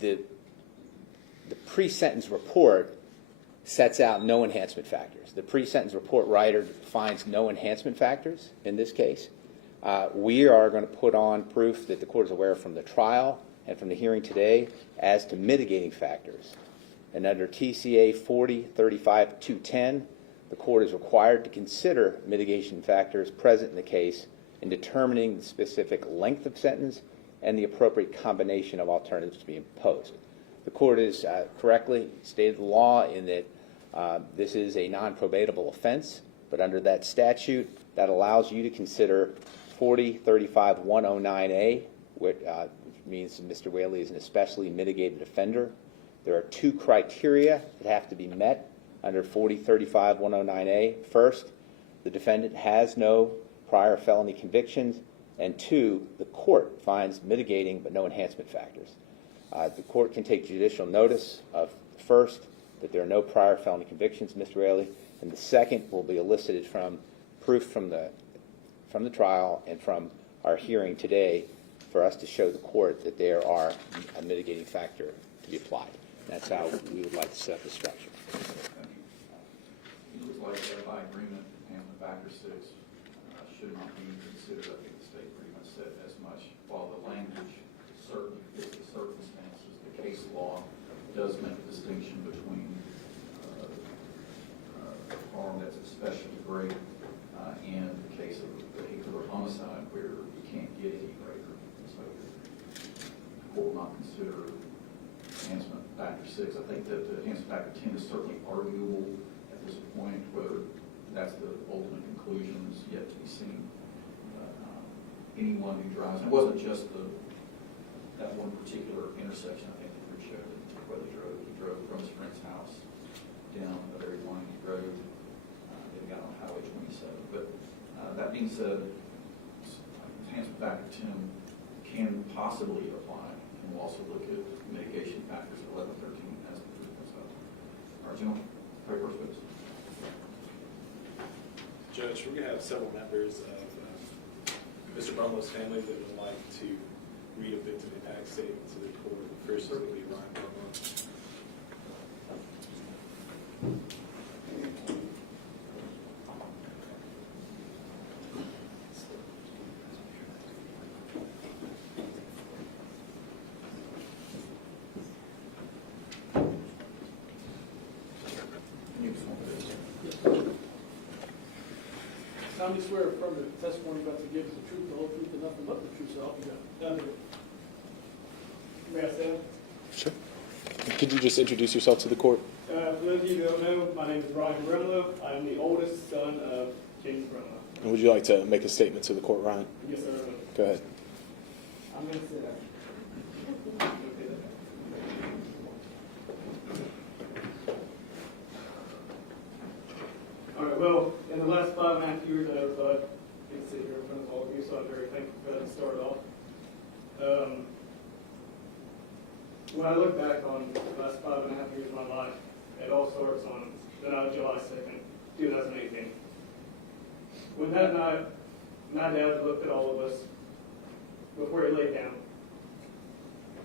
The pre-sentence report sets out no enhancement factors. The pre-sentence report writer finds no enhancement factors in this case. We are going to put on proof that the court is aware from the trial and from the hearing today as to mitigating factors. And under TCA 40-35-210, the court is required to consider mitigation factors present in the case in determining the specific length of sentence and the appropriate combination of alternatives to be imposed. The court has correctly stated the law in that this is a non-probatable offense, but under that statute, that allows you to consider 40-35-109A, which means Mr. Whaley is an especially mitigated offender. There are two criteria that have to be met under 40-35-109A. First, the defendant has no prior felony convictions, and two, the court finds mitigating but no enhancement factors. The court can take judicial notice of, first, that there are no prior felony convictions, Mr. Whaley, and the second will be elicited from proof from the trial and from our hearing today for us to show the court that there are a mitigating factor to be applied. That's how we would like to set up the structure. It looks like by agreement, enhancement factor 6 should not be considered. I think the state pretty much said as much. While the language certainly fits the circumstances, the case law does make a distinction between harm that's especially great and the case of vehicular homicide where you can't get any greater. So the court will not consider enhancement factor 6. I think that the enhancement factor 10 is certainly arguable at this point. Whether that's the ultimate conclusion is yet to be seen. Anyone who drives, and it wasn't just that one particular intersection. I think the group showed that whether he drove from his friend's house down a very winding road, then got on Highway 27. But that being said, enhancement factor 10 can possibly apply, and we'll also look at mitigation factors 11, 13 as the group goes up. All right, gentlemen, papers, please. Judge, we're going to have several members of Mr. Brumlow's family that would like to read a victim impact statement to the court. The first will be Ryan Brumlow. I solemnly swear affirm the testimony about to give is the truth, the whole truth, and nothing but the truth, so help me God. May I stand? Sure. Could you just introduce yourself to the court? For those of you who don't know, my name is Ryan Brumlow. I'm the oldest son of James Brumlow. And would you like to make a statement to the court, Ryan? Yes, sir. Go ahead. I'm going to sit down. All right, well, in the last 5.5 years, I've been sitting here in front of all of you, so I'm very thankful for that to start off. When I look back on the last 5.5 years of my life, it all starts on the night of July 2nd, 2018. When that night, my dad looked at all of us before he laid down.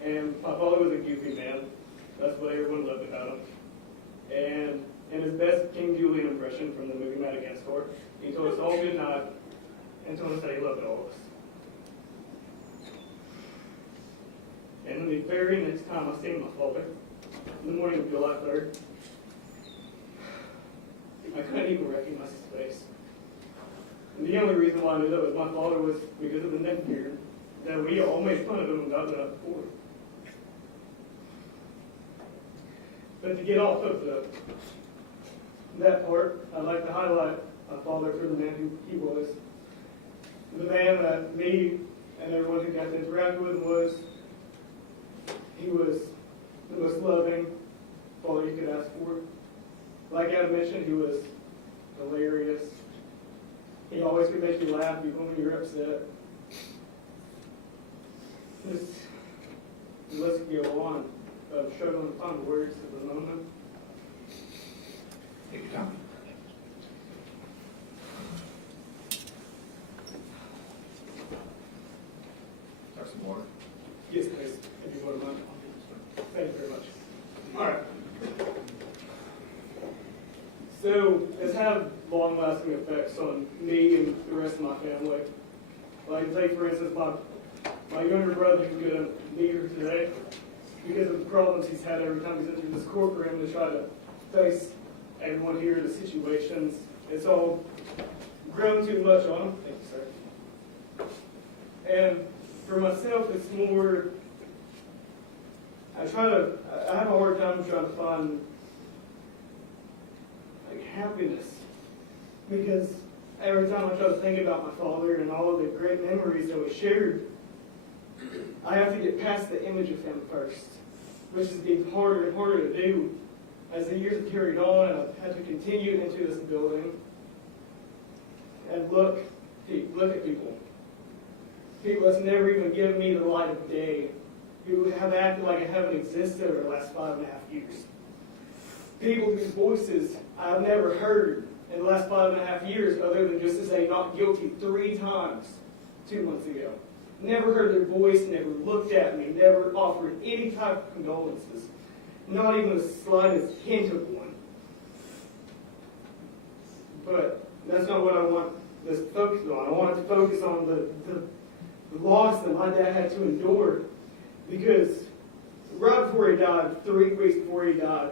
And my father was a goofy man. That's what everyone loved about him. And in his best King Julian impression from the movie Madagascar, he told us all good night and told us that he loved all of us. And the very next time I seen my father, in the morning of July 3rd, I couldn't even recognize his face. And the only reason why I knew that was my father was because of the neck beard that we all made fun of him about the night before. But to get off of that part, I'd like to highlight my father for the man who he was. The man that me and everyone who got to interact with was, he was the most loving father you could ask for. Like Adam mentioned, he was hilarious. He always could make you laugh even when you were upset. Just, let's go on. Struggling to find words at the moment. Take your time. Start some water. Yes, please. If you wouldn't mind. So it's had long-lasting effects on me and the rest of my family. Like, say, for instance, my younger brother who's going to be here today, because of the problems he's had every time he's entered this courtroom to try to face everyone here, the situations. It's all grown too much on him. Thank you, sir. And for myself, it's more, I have a hard time trying to find like happiness, because every time I try to think about my father and all of the great memories that we shared, I have to get past the image of him first, which is getting harder and harder to do. As the years have carried on, I've had to continue into this building and look at people. People that's never even given me the light of day. People have acted like I haven't existed over the last 5.5 years. People whose voices I've never heard in the last 5.5 years, other than just to say not guilty 3 times 2 months ago. Never heard their voice, never looked at me, never offered any type of condolences, not even the slightest hint of one. But that's not what I want this to focus on. I want it to focus on the loss that my dad had to endure, because right before he died, 3 weeks before he died,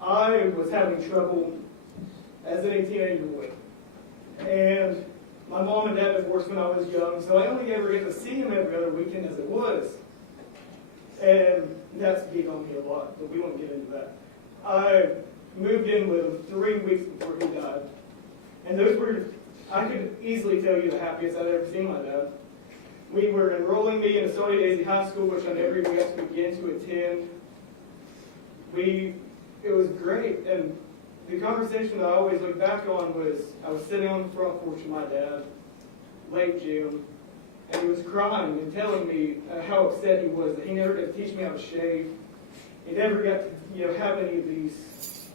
I was having trouble as a teenage boy. And my mom and dad divorced when I was young, so I only ever get to see him every other weekend as it was. And that's beat on me a lot, but we won't get into that. I moved in with him 3 weeks before he died. And those were, I could easily tell you, the happiest I'd ever seen my dad. We were enrolling me in a Saudi Daisy High School, which I never even got to begin to attend. It was great, and the conversation that I always look back on was, I was sitting on the front porch with my dad, late June, and he was crying and telling me how upset he was that he never got to teach me how to shave. He never got to have any of these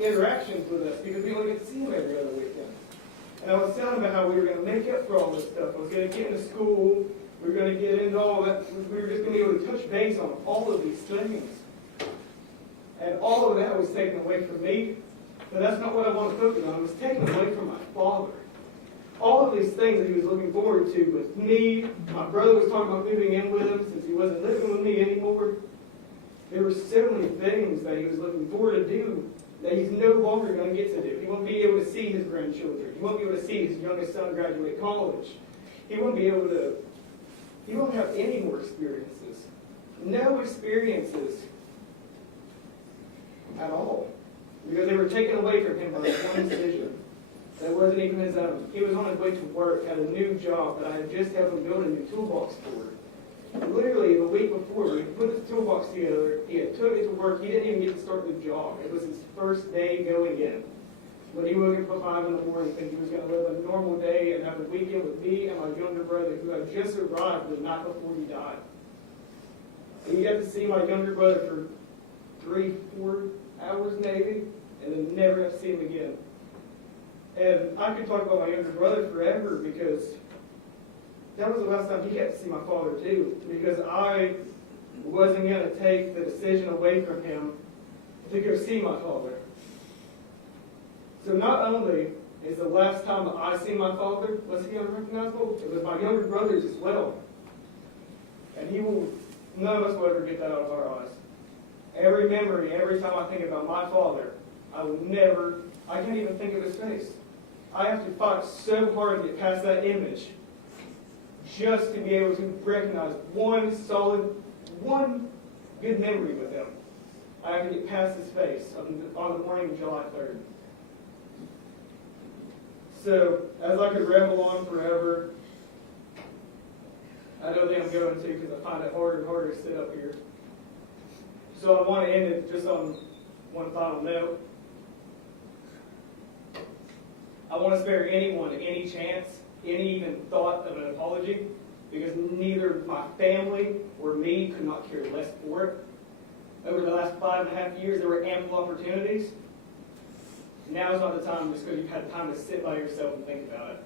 interactions with us because we only get to see him every other weekend. And I was telling him about how we were going to make up for all this stuff. I was going to get into school. We were going to get into all that. We were just going to be able to touch base on all of these things. And all of that was taken away from me. But that's not what I want to focus on. It was taken away from my father. All of these things that he was looking forward to with me. My brother was talking about moving in with him since he wasn't living with me anymore. There were so many things that he was looking forward to do that he's no longer going to get to do. He won't be able to see his grandchildren. He won't be able to see his youngest son graduate college. He won't have any more experiences. No experiences at all. Because they were taken away from him by one decision. That wasn't even his own. He was on his way to work at a new job that I had just helped him build a new toolbox for. And literally, the week before, when he put his toolbox together, he had took it to work. He didn't even get to start the job. It was his first day going in. When he woke up at 5 in the morning, thinking he was going to live a normal day and have a weekend with me and my younger brother, who had just arrived the night before he died. And he got to see my younger brother for 3-4 hours maybe, and then never got to see him again. And I could talk about my younger brother forever, because that was the last time he got to see my father too, because I wasn't going to take the decision away from him to go see my father. So not only is the last time that I see my father, was he unrecognizable? It was my younger brothers as well. And none of us will ever get that out of our eyes. Every memory, every time I think about my father, I can't even think of his face. I have to fight so hard to get past that image just to be able to recognize one good memory with him. I have to get past his face on the morning of July 3rd. So, as I could ramble on forever, I don't think I'm going to, because I find it harder and harder to sit up here. So I want to end it just on one final note. I want to spare anyone any chance, any even thought of an apology, because neither my family or me could not care less for it. Over the last 5.5 years, there were ample opportunities. Now is not the time, just because you've had time to sit by yourself and think about it.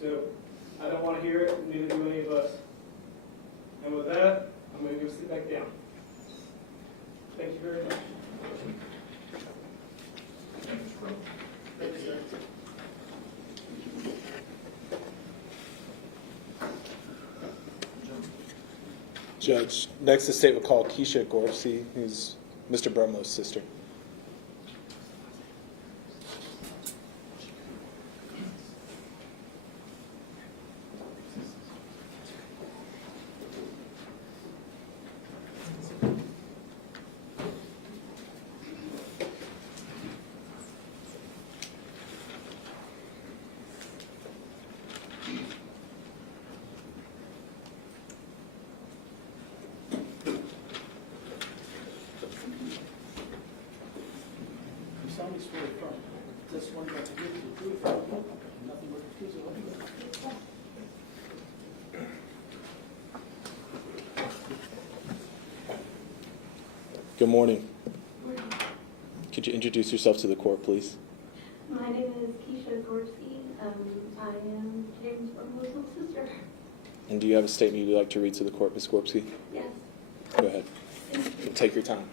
So, I don't want to hear it, neither do any of us. And with that, I'm going to go sit back down. Thank you very much. Judge, next the state will call Keisha Gorpsey, who's Mr. Brumlow's sister. solemnly swear affirm this one that I give to the truth and nothing but the truth, so help me God. Good morning. Could you introduce yourself to the court, please? My name is Keisha Gorpsey. I am James Brumlow's little sister. And do you have a statement you'd like to read to the court, Ms. Gorpsey? Yes. Go ahead. Take your time.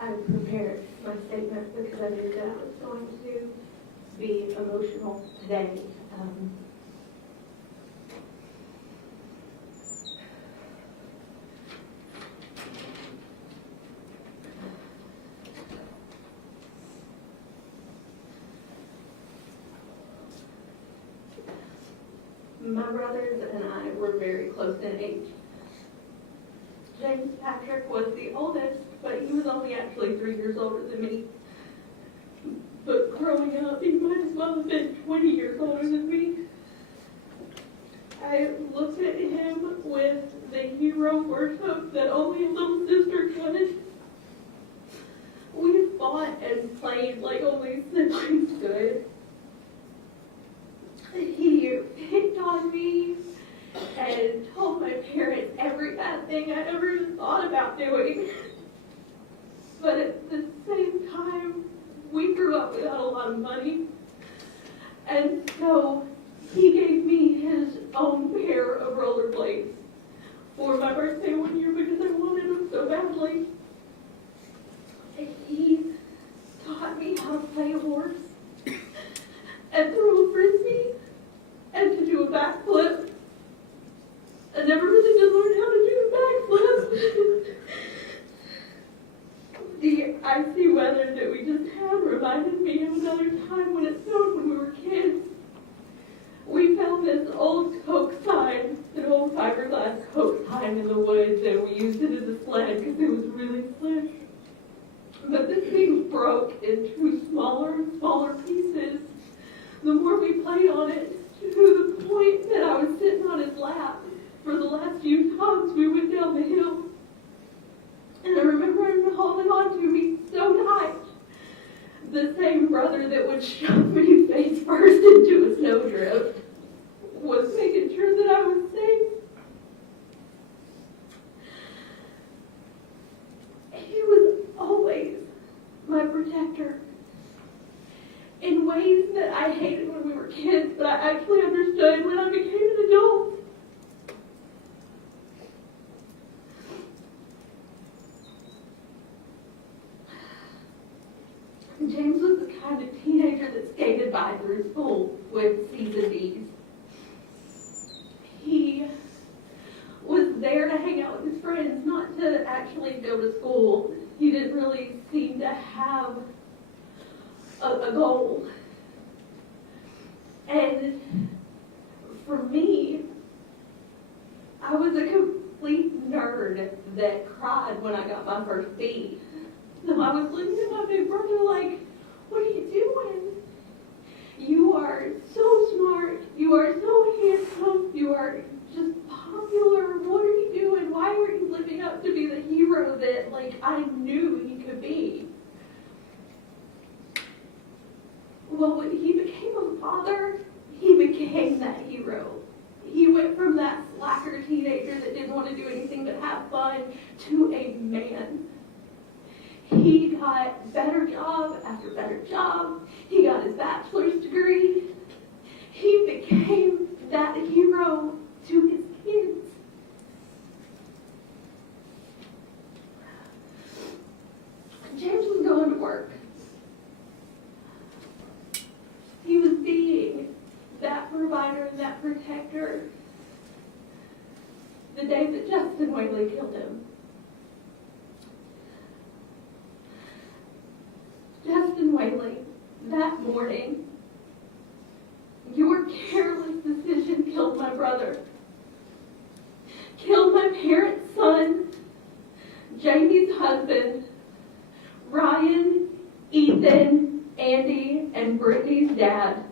I prepared my statement because I knew that I was going to be emotional today. My brothers and I were very close in age. James Patrick was the oldest, but he was only actually 3 years older than me. But growing up, he might as well have been 20 years older than me. I looked at him with the hero worship that only a little sister could. We fought and played like only siblings could. He picked on me and told my parents every bad thing I ever even thought about doing. But at the same time, we grew up without a lot of money. And so he gave me his own pair of rollerblades for my birthday one year because I wanted them so badly. And he taught me how to play a horse and throw a frisbee and to do a backflip. I never really did learn how to do a backflip. The icy weather that we just had reminded me of another time when it snowed when we were kids. We found this old Coke sign, an old fiberglass Coke sign in the woods, and we used it as a sled because it was really slick. But this thing broke into smaller and smaller pieces the more we played on it, to the point that I was sitting on his lap for the last few times we went down the hill. And I remember him holding on to me so tight. The same brother that would shove me face first into a snowdrift was making sure that I was safe. He was always my protector in ways that I hated when we were kids, but I actually understood when I became an adult. James was the kind of teenager that skated by through school with C's and D's. He was there to hang out with his friends, not to actually go to school. He didn't really seem to have a goal. And for me, I was a complete nerd that cried when I got my first B. So I was looking at my big brother like, what are you doing? You are so smart. You are so handsome. You are just popular. What are you doing? Why aren't you living up to be the hero that, like, I knew he could be? Well, when he became a father, he became that hero. He went from that slacker teenager that didn't want to do anything but have fun to a man. He got better job after better job. He got his bachelor's degree. He became that hero to his kids. James was going to work. He was being that provider the day that Justin Whaley killed him. Justin Whaley, that morning, your careless decision killed my brother, killed my parents' son, Jamie's husband, Ryan, Ethan, Andy, and Brittany's dad.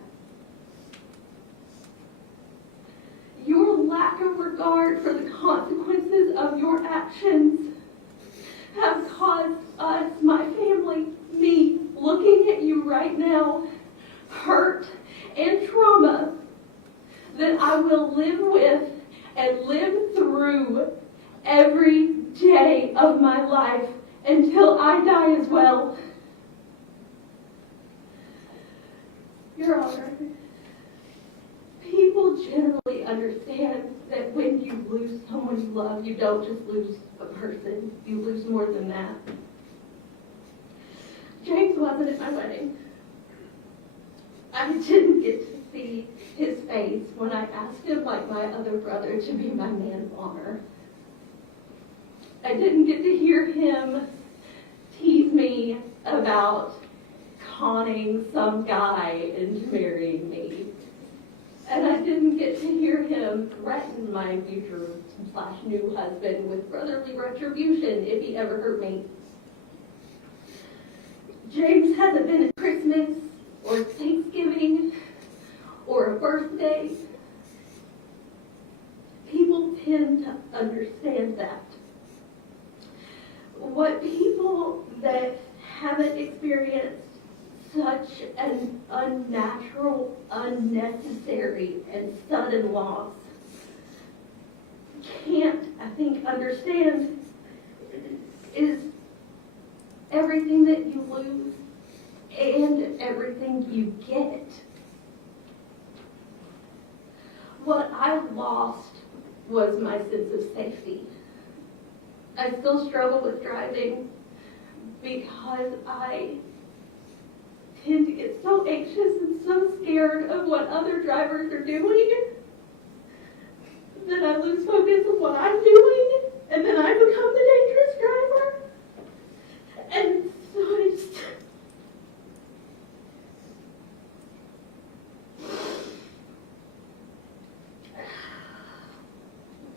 Your lack of regard for the consequences of your actions have caused us, my family, me, looking at you right now, hurt and trauma that I will live with and live through every day of my life until I die as well. Your Honor, people generally understand that when you lose someone you love, you don't just lose a person, you lose more than that. James wasn't at my wedding. I didn't get to see his face when I asked him, like my other brother, to be my man of honor. I didn't get to hear him tease me about conning some guy into marrying me. And I didn't get to hear him threaten my future/new husband with brotherly retribution if he ever hurt me. James hasn't been at Christmas or Thanksgiving or a birthday. People tend to understand that. What people that haven't experienced such an unnatural, unnecessary, and sudden loss can't, I think, understand is everything that you lose and everything you get. What I lost was my sense of safety. I still struggle with driving because I tend to get so anxious and so scared of what other drivers are doing that I lose focus of what I'm doing, and then I become the dangerous driver. And so I just...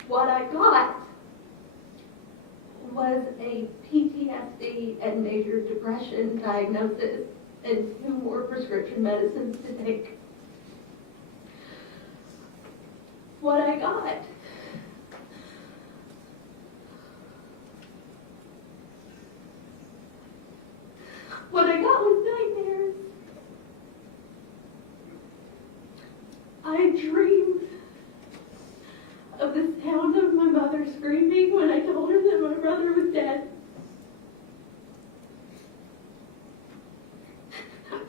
What I got was a PTSD and major depression diagnosis and 2 more prescription medicines to take. What I got was nightmares. I dreamed of the sound of my mother screaming when I told her that my brother was dead.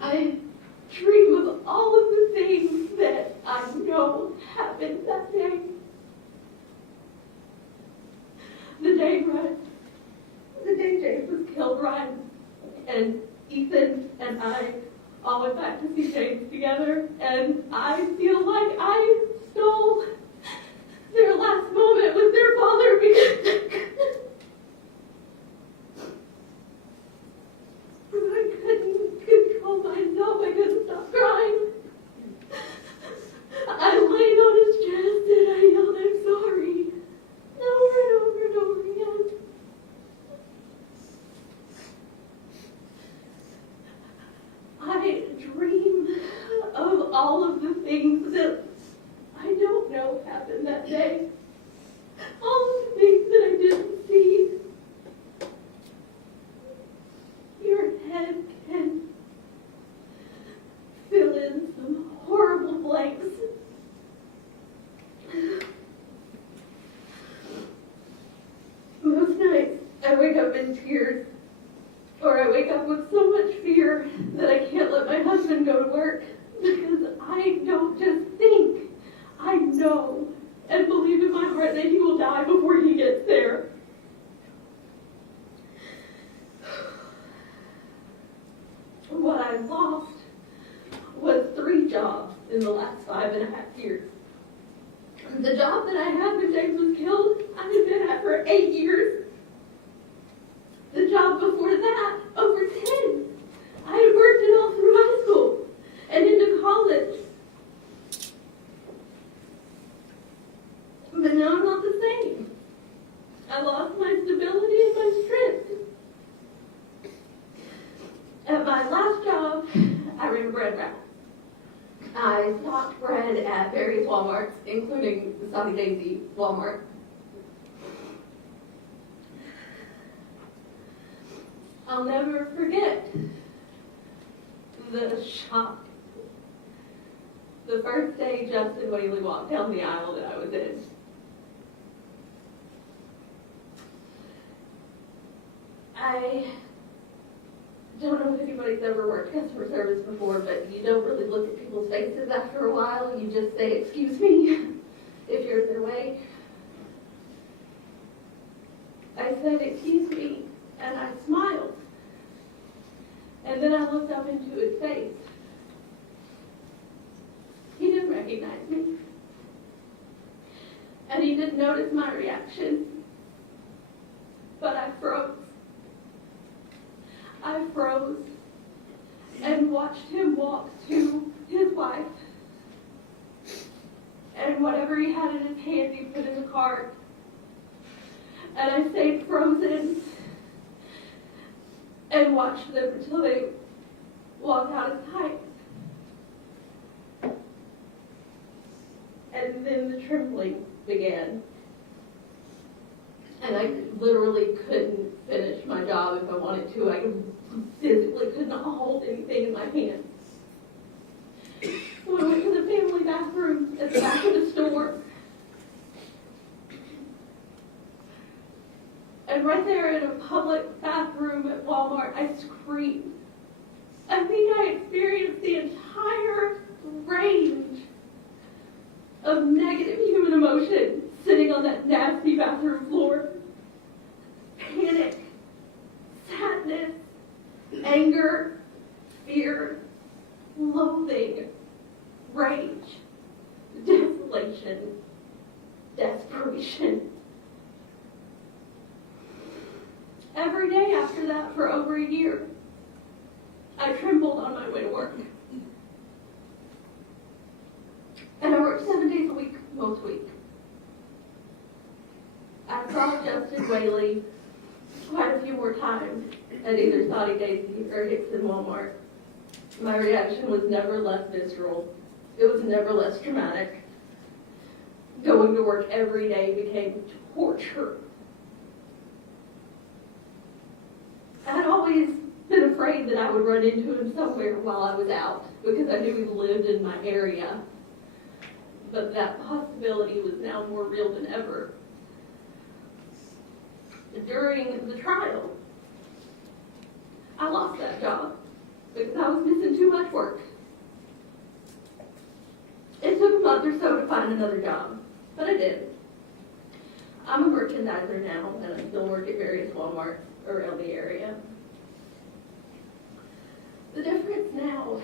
I dream of all of the things that I know happened that day. The day James was killed, Ryan and Ethan and I all went back to see James together, and I feel like I stole their last moment with their father because I couldn't control myself. I couldn't stop crying. I laid on his chest and I yelled, "I'm sorry," over and over and over again. I dream of all of the things that I don't know happened that day. All of the things that I didn't see. Your head can fill in some horrible blanks. Most nights I wake up in tears, or I wake up with so much fear that I can't let my husband go to work because I don't just think. I know and believe in my heart that he will die before he gets there. What I lost was 3 jobs in the last 5.5 years. The job that I had when James was killed, I had been at for 8 years. The job before that, over 10. I had worked it all through high school and into college. But now I'm not the same. I lost my stability and my strength. At my last job, I ran a bread route. I stocked bread at various Walmarts, including the Sunny Daisy Walmart. I'll never forget the shock. The first day Justin Whaley walked down the aisle that I was in. I don't know if anybody's ever worked customer service before, but you don't really look at people's faces after a while. You just say, "Excuse me," if you're in their way. I said, "Excuse me," and I smiled. And then I looked up into his face. He didn't recognize me. And he didn't notice my reaction. But I froze. I froze and watched him walk to his wife. And whatever he had in his hand, he put in the cart. And I stayed frozen and watched them until they walked out of sight. And then the trembling began. And I literally couldn't finish my job if I wanted to. I physically could not hold anything in my hands. So I went to the family bathroom at the back of the store. And right there in a public bathroom at Walmart, I screamed. I think I experienced the entire range of negative human emotion sitting on that nasty bathroom floor. Panic, sadness, anger, fear, loathing, rage, desolation, desperation. Every day after that for over a year, I trembled on my way to work. And I worked 7 days a week, most weeks. I saw Justin Whaley quite a few more times at either Sunny Daisy or Hickson Walmart. My reaction was never less visceral. It was never less traumatic. Going to work every day became torture. I had always been afraid that I would run into him somewhere while I was out because I knew he lived in my area. But that possibility was now more real than ever. During the trial, I lost that job because I was missing too much work. It took a month or so to find another job, but I did. I'm a merchandiser now, and I still work at various Walmarts around the area. The difference now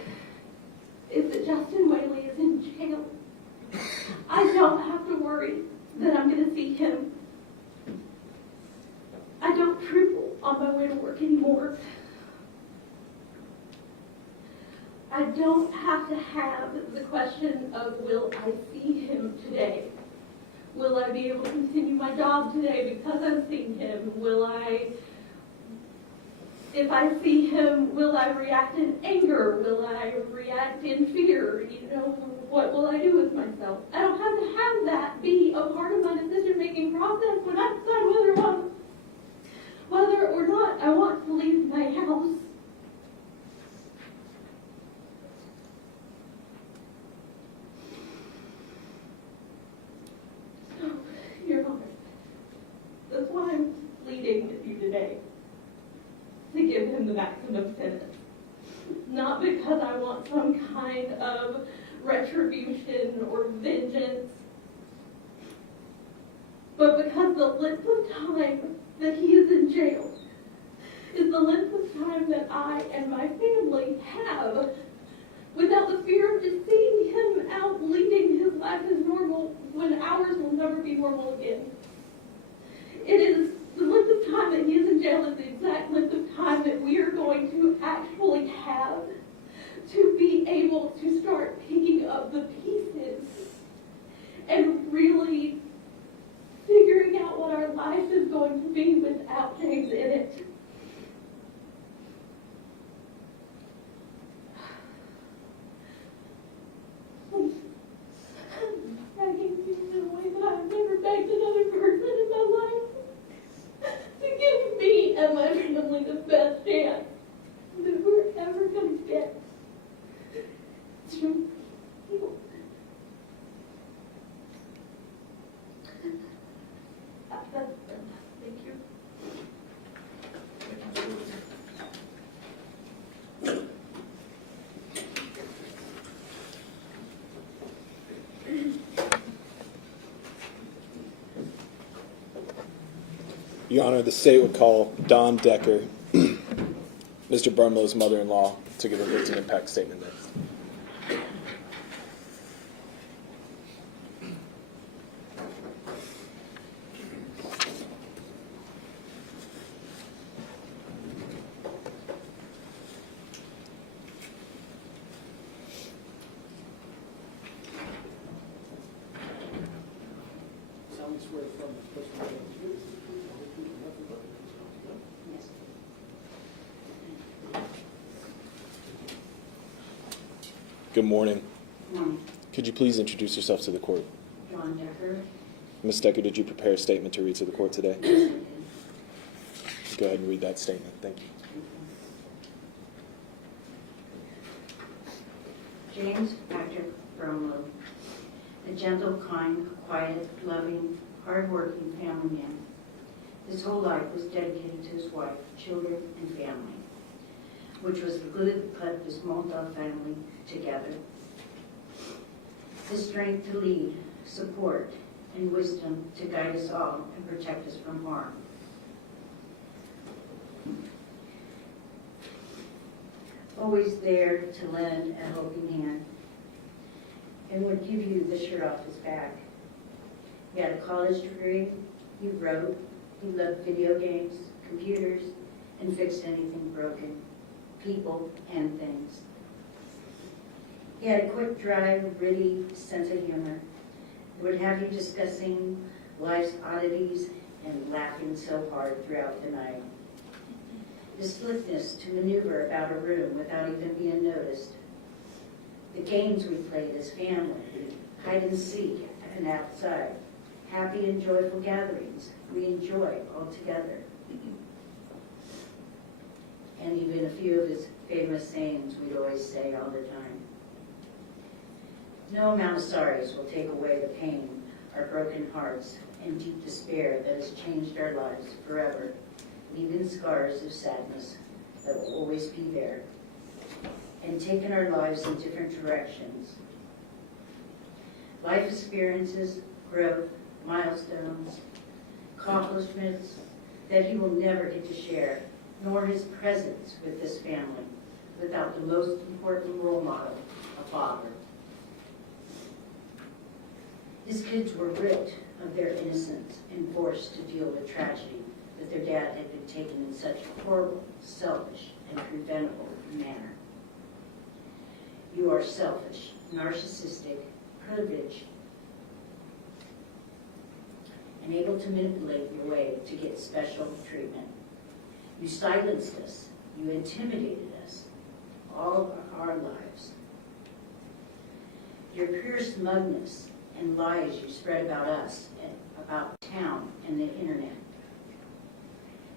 is that Justin Whaley is in jail. I don't have to worry that I'm going to see him. I don't tremble on my way to work anymore. I don't have to have the question of, will I see him today? Will I be able to continue my job today because I've seen him? If I see him, will I react in anger? Will I react in fear? What will I do with myself? I don't have to have that be a part of my decision-making process when I decide whether or not I want to leave my house. So, Your Honor, that's why I'm pleading with you today, to give him the maximum sentence. Not because I want some kind of retribution or vengeance, but because the length of time that he is in jail is the length of time that I and my family have without the fear of just seeing him out leading his life as normal when hours will never be normal again. It is the length of time that he is in jail is the exact length of time that we are going to actually have to be able to start picking up the pieces and really figuring out what our life is going to be without James in it. Begging you in a way that I've never begged another person in my life to give me and my family the best chance that we're ever going to get to heal. Thank you. Thank you, Ms. Wilson. Your Honor, the state would call Dawn Decker, Mr. Burnlow's mother-in-law, to give a victim impact statement next. Solemnly swear affirm the testimony you give is the truth, the whole truth, and nothing but the truth, so help you God. Yes. Good morning. Morning. Could you please introduce yourself to the court? Dawn Decker. Ms. Decker, did you prepare a statement to read to the court today? Yes, I did. Go ahead and read that statement. Thank you. James Patrick Bromlow, a gentle, kind, quiet, loving, hard-working family man. His whole life was dedicated to his wife, children, and family, which was the glue that put this Moldov family together. His strength to lead, support, and wisdom to guide us all and protect us from harm. Always there to lend a helping hand and would give you the shirt off his back. He had a college degree, he wrote, he loved video games, computers, and fixed anything broken, people and things. He had a quick, dry, witty sense of humor that would have you discussing life's oddities and laughing so hard throughout the night. His slickness to maneuver about a room without even being noticed. The games we played as family, hide and seek and outside, happy and joyful gatherings we enjoy all together. And even a few of his famous sayings we'd always say all the time. No amount of sorries will take away the pain, our broken hearts, and deep despair that has changed our lives forever, leaving scars of sadness that will always be there, and taken our lives in different directions. Life experiences, growth, milestones, accomplishments that he will never get to share, nor his presence with this family without the most important role model, a father. His kids were ripped of their innocence and forced to deal with tragedy that their dad had been taken in such a horrible, selfish, and preventable manner. You are selfish, narcissistic, privileged, and able to manipulate your way to get special treatment. You silenced us. You intimidated us all of our lives. Your pure smugness and lies you spread about us, and about town and the internet.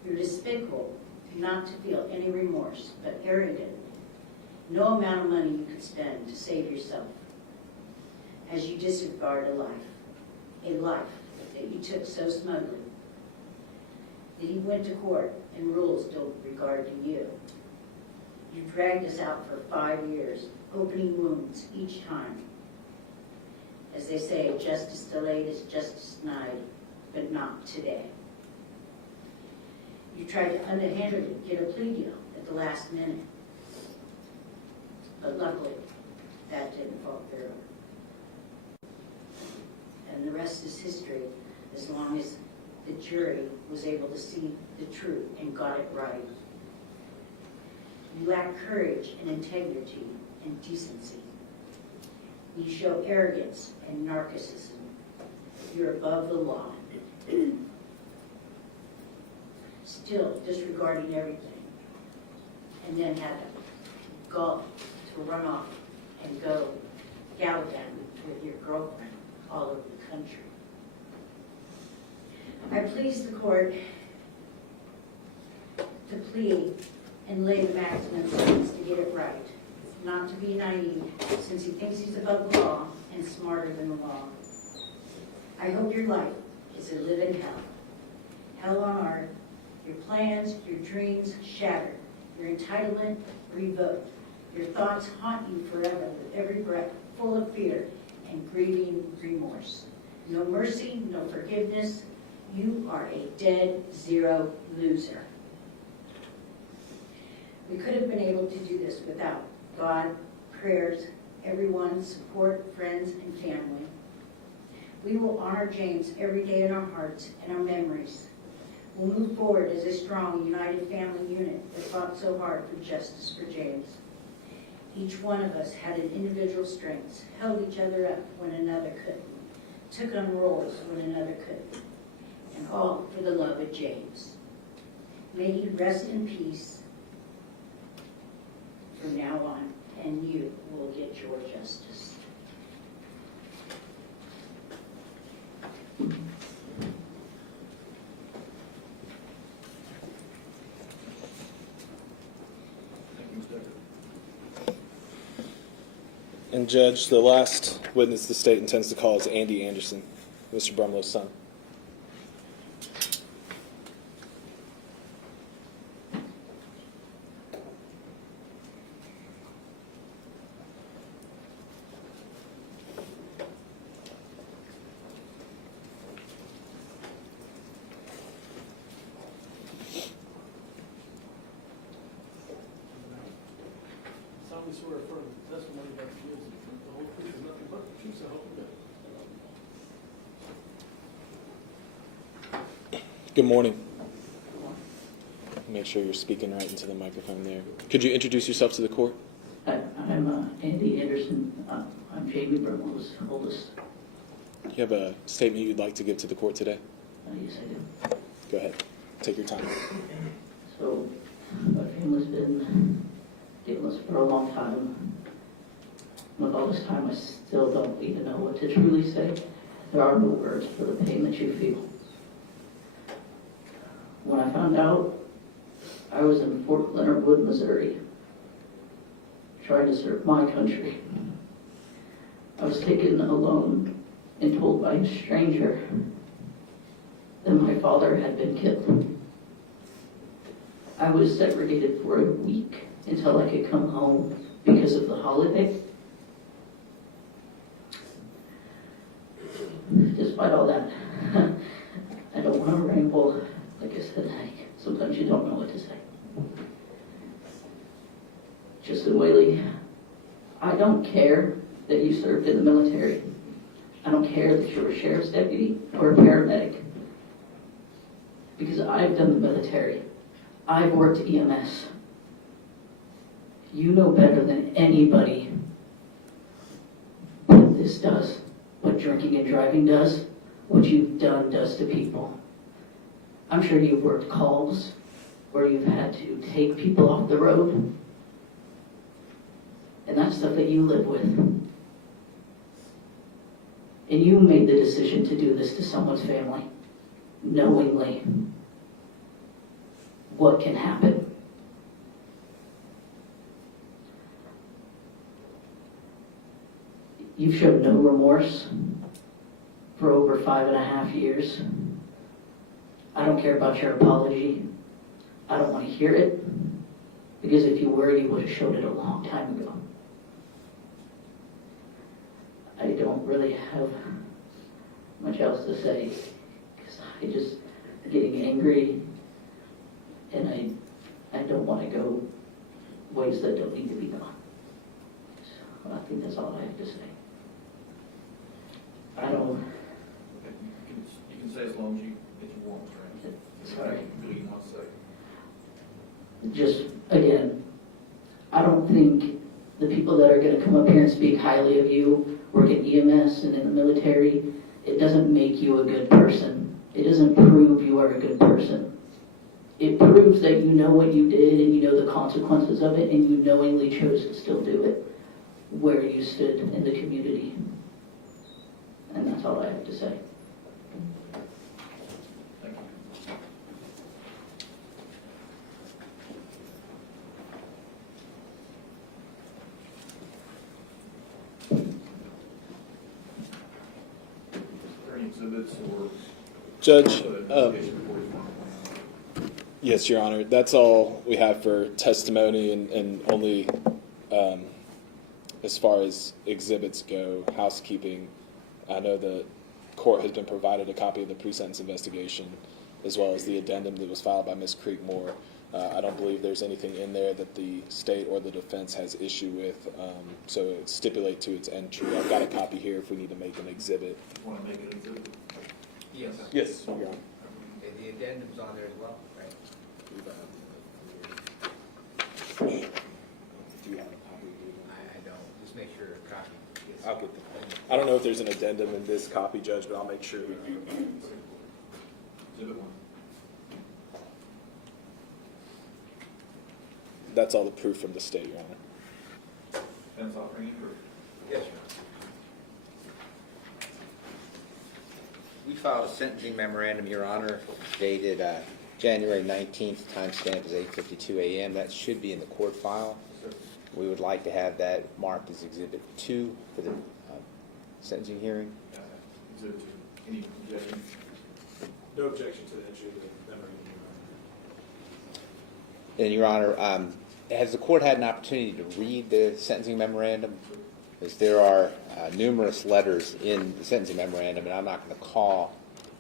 You're despicable not to feel any remorse, but arrogant. No amount of money you could spend to save yourself as you disregard a life that you took so smugly, that you went to court and rules don't regard to you. You dragged us out for 5 years, opening wounds each time. As they say, justice delayed is justice denied, but not today. You tried to underhandedly get a plea deal at the last minute, but luckily, that didn't fall through. And the rest rest is history as long as the jury was able to see the truth and got it right. You lack courage and integrity and decency. You show arrogance and narcissism. You're above the law. Still disregarding everything. And then had the gall to run off and go gallivanting with your girlfriend all over the country. I please the court to plead and lay the maximum sentence to get it right, not to be naive, since he thinks he's above the law and smarter than the law. I hope your life is a living hell. Hell on earth, your plans, your dreams shattered, your entitlement revoked. Your thoughts haunt you forever with every breath full of fear and grieving remorse. No mercy, no forgiveness. You are a dead zero loser. We could have been able to do this without God, prayers, everyone, support, friends, and family. We will honor James every day in our hearts and our memories. We'll move forward as a strong, united family unit that fought so hard for justice for James. Each one of us had an individual strengths, held each other up when another couldn't, took on roles when another couldn't, and all for the love of James. May he rest in peace from now on, and you will get your justice. And Judge, the last witness the state intends to call is Andy Anderson, Mr. Brumlow's son. solemnly swear affirm the testimony about to give is the truth, the whole truth, and nothing but the truth, so help me God. Good morning. Make sure you're speaking right into the microphone there. Could you introduce yourself to the court? I'm Andy Anderson. I'm Jamie Brumlow's oldest. Do you have a statement you'd like to give to the court today? Yes, I do. Go ahead. Take your time. So, my family's been dealing for a long time. With all this time, I still don't even know what to truly say. There are no words for the pain that you feel. When I found out, I was in Fort Leonard Wood, Missouri, trying to serve my country. I was taken alone and told by a stranger that my father had been killed. I was segregated for a week until I could come home because of the holiday. Despite all that, I don't want to ramble. Like I said, sometimes you don't know what to say. Justin Whaley, I don't care that you served in the military. I don't care that you're a sheriff's deputy or a paramedic. Because I've done the military. I've worked EMS. You know better than anybody what this does, what drinking and driving does, what you've done does to people. I'm sure you've worked calls where you've had to take people off the road. And that's stuff that you live with. And you made the decision to do this to someone's family, knowingly. What can happen? You've shown no remorse for over 5.5 years. I don't care about your apology. I don't want to hear it, because if you were, you would have showed it a long time ago. I don't really have much else to say, because I just getting angry, and I don't want to go ways that don't need to be gone. So I think that's all I have to say. Sorry. Give me 1 second. Just, again, I don't think the people that are going to come up here and speak highly of you, work at EMS and in the military, it doesn't make you a good person. It doesn't prove you are a good person. It proves that you know what you did and you know the consequences of it and you knowingly chose to still do it where you stood in the community. And that's all I have to say. Thank you. Are there any exhibits or Judge, investigation before you? yes, Your Honor, that's all we have for testimony and only as far as exhibits go, housekeeping. I know the court has been provided a copy of the pre-sentence investigation as well as the addendum that was filed by Ms. Creekmore. I don't believe there's anything in there that the state or the defense has issue with, so stipulate to its entry. I've got a copy here if we need to make an exhibit. Want to make it exhibit? Yes. Yes, Your Honor. Okay, the addendum's on there as well, right? Do you have a copy? I don't, just make sure a copy gets. I'll get the. I don't know if there's an addendum in this copy, Judge, but I'll make sure. Exhibit 1. That's all the proof from the state, Your Honor. Defense offering any proof? Yes, sir. We filed a sentencing memorandum, Your Honor, dated January 19th, timestamp is 8:52 a.m. That should be in the court file. We would like to have that marked as Exhibit 2 for the sentencing hearing. Exhibit 2. Any objection? No objection to the entry of the memorandum. And, Your Honor, has the court had an opportunity to read the sentencing memorandum? Because there are numerous letters in the sentencing memorandum, and I'm not going to call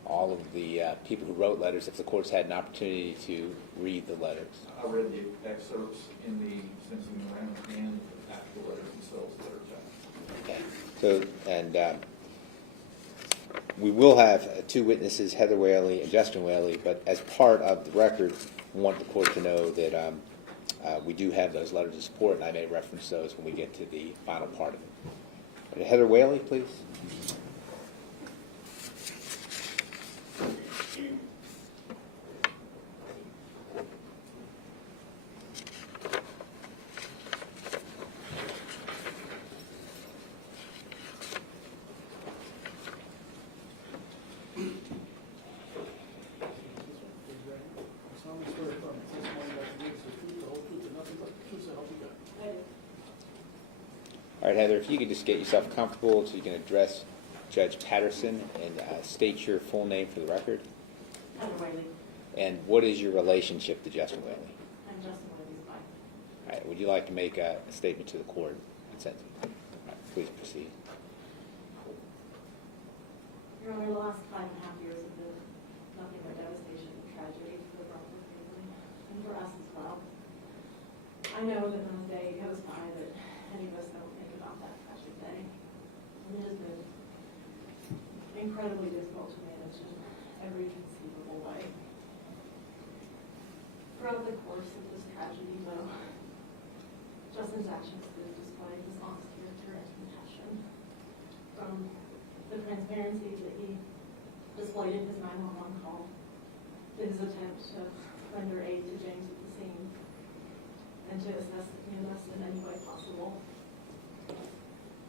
all of the people who wrote letters if the court's had an opportunity to read the letters. I read the excerpts in the sentencing memorandum and the actual letters themselves that are attached. Okay. So, and we will have two witnesses, Heather Whaley and Justin Whaley, but as part of the record, I want the court to know that we do have those letters of support, and I may reference those when we get to the final part of it. Heather Whaley, please. solemnly swear affirm the testimony that you give is the truth, the whole truth, and nothing but the truth, so help you God. All right, Heather, if you could just get yourself comfortable so you can address Judge Patterson and state your full name for the record. Heather Whaley. And what is your relationship to Justin Whaley? I'm Justin Whaley's wife. All right, would you like to make a statement to the court? Consent. All right, please proceed. Your Honor, the last 5.5 years have been nothing but devastation and tragedy for the Bronco family, and for us as well. I know that not a day goes by that any of us don't think about that tragic day. And it has been incredibly difficult to manage in every conceivable way. Throughout the course of this tragedy, though, Justin's actions did display his honest character and compassion. From the transparency that he displayed in his 911 call, to his attempt to render aid to James at the scene, and to assess the EMS in any way possible.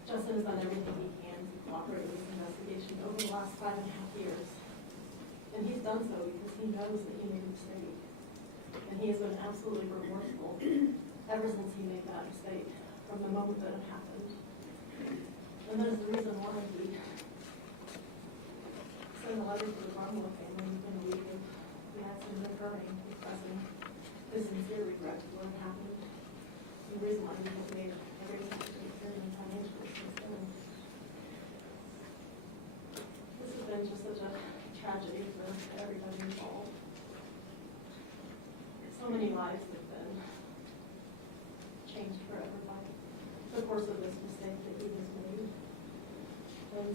Justin has done everything he can to cooperate with this investigation over the last 5.5 years. And he's done so because he knows that he made a mistake. And he has been absolutely remorseful ever since he made that mistake, from the moment that it happened. And that is the reason why he sent a letter to the Barnwell family in a week of the accident occurring, expressing his sincere regret for what happened. And the reason why he has made every effort to take care of him financially since then. This has been just such a tragedy for everybody involved. So many lives have been changed forever by the course of this mistake that he has made. And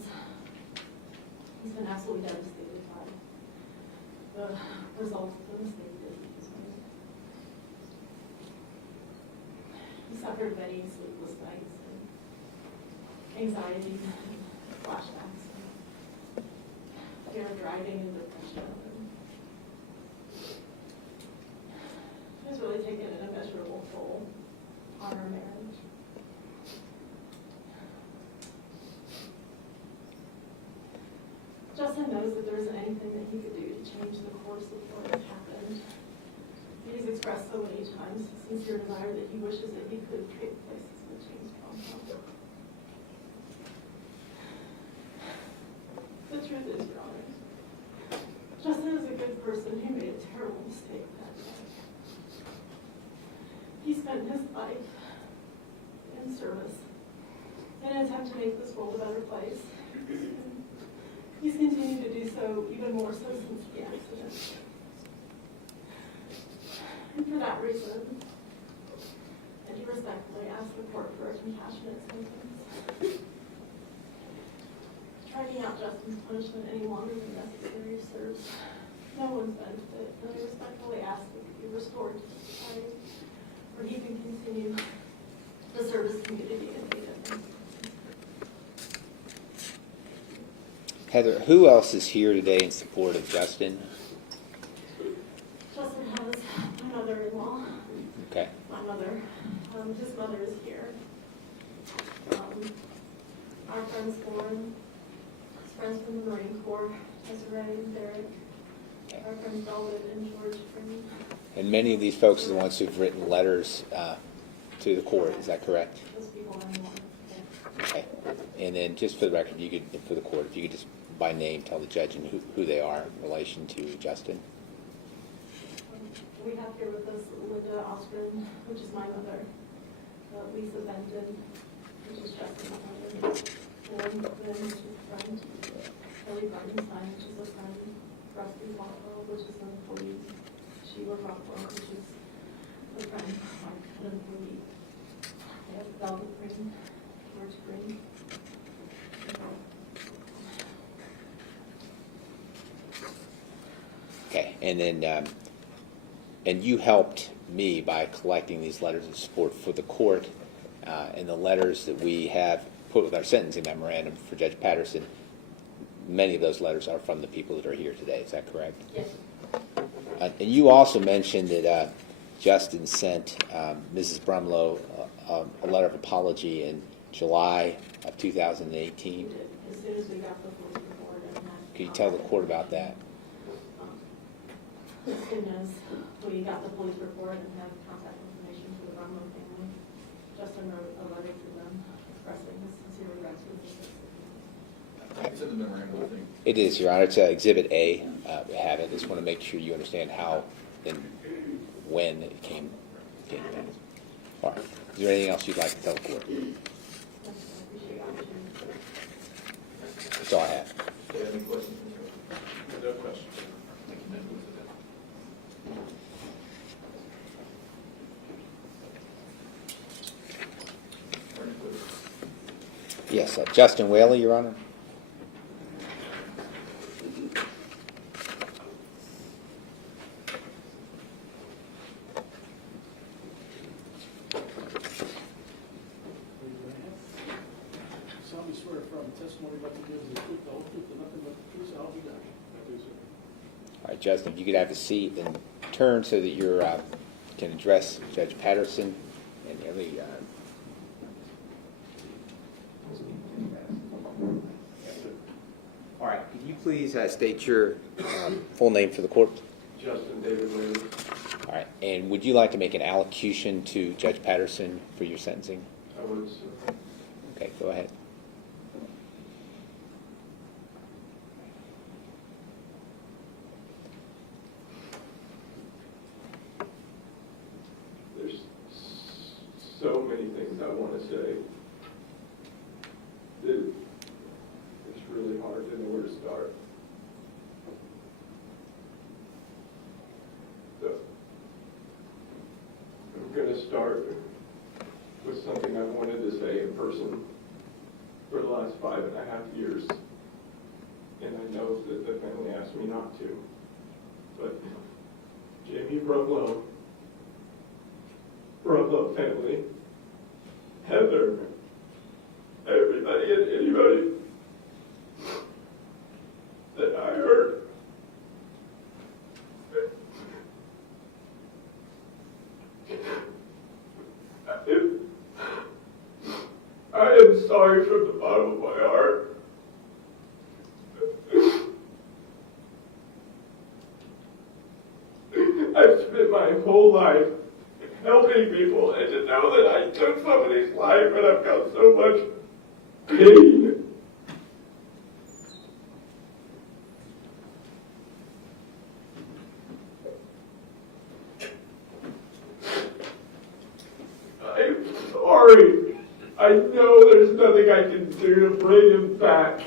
he's been absolutely devastated by the results of the mistake that he's made. He suffered many sleepless nights and anxiety and flashbacks and fear of driving and depression. And it's really taken an immeasurable toll on our marriage. Justin knows that there isn't anything that he could do to change the course of what has happened. He's expressed so many times his sincere desire that he wishes that he could trade places with James Cromwell. The truth is, Your Honor, Justin is a good person who made a terrible mistake that day. He spent his life in service in an attempt to make this world a better place. He's continued to do so even more so since the accident. And for that reason, and he respectfully asked the court for a compassionate sentence. Dragging out Justin's punishment any longer than necessary serves no one's benefit, and I respectfully ask that he be restored to society where he can continue to serve his community and be a Heather, who else is here today in support of Justin? Justin has my mother-in-law. Okay. My mother. His mother is here. Our friends Lauren, his friends from the Marine Corps, Desiree and Derek. Our friends David and George Green. And many of these folks are the ones who've written letters to the court. Is that correct? Those people anymore. Okay. And then just for the record, you could, for the court, if you could just by name tell the judge and who they are in relation to Justin. We have here with us Linda Ostrin, which is my mother, Lisa Benton, which is Justin's mother, Lauren Bookman, which is a friend, Kelly Bartenstein, which is a friend, Rusty Walpole, which is an employee, Sheila Rockwell, which is a friend, an employee. They have Velvet Green, George Green. Okay, and then, and you helped me by collecting these letters of support for the court, and the letters that we have put with our sentencing memorandum for Judge Patterson. Many of those letters are from the people that are here today. Is that correct? Yes. And you also mentioned that Justin sent Mrs. Brumlow a letter of apology in July of 2018. As soon as we got the police report. Can you tell the court about that? As soon as we got the police report and have contact information for the Brumlow family, Justin wrote a letter to them expressing his sincere regrets for this. It's in the memorandum, I think. It is, Your Honor. It's Exhibit A. We have it. I just want to make sure you understand how and when it came to pass. All right. Is there anything else you'd like to tell the court? I appreciate the opportunity. That's all I have. Do you have any questions? No questions. Thank you, ma'am. Yes, Justin Whaley, Your Honor. Solemnly swear affirm the testimony about to give is the truth, the whole truth, and nothing but the truth, so help you God. I do, sir. All right, Justin, if you could have a seat and turn so that you can address Judge Patterson and Ellie. All right, could you please state your full name for the court? Justin David Whaley. All right, and would you like to make an allocution to Judge Patterson for your sentencing? I would, sir. Okay, go ahead. There's so many things I want to say that it's really hard to know where to start. So I'm going to start with something I've wanted to say in person for the last 5.5 years, and I know that the family asked me not to. but Jamie Brumlow family, Heather, everybody and anybody that I hurt. I am sorry from the bottom of my heart. I've spent my whole life helping people, and to know that I took somebody's life and I've got so much pain. I'm sorry. I know there's nothing I can do to bring him back.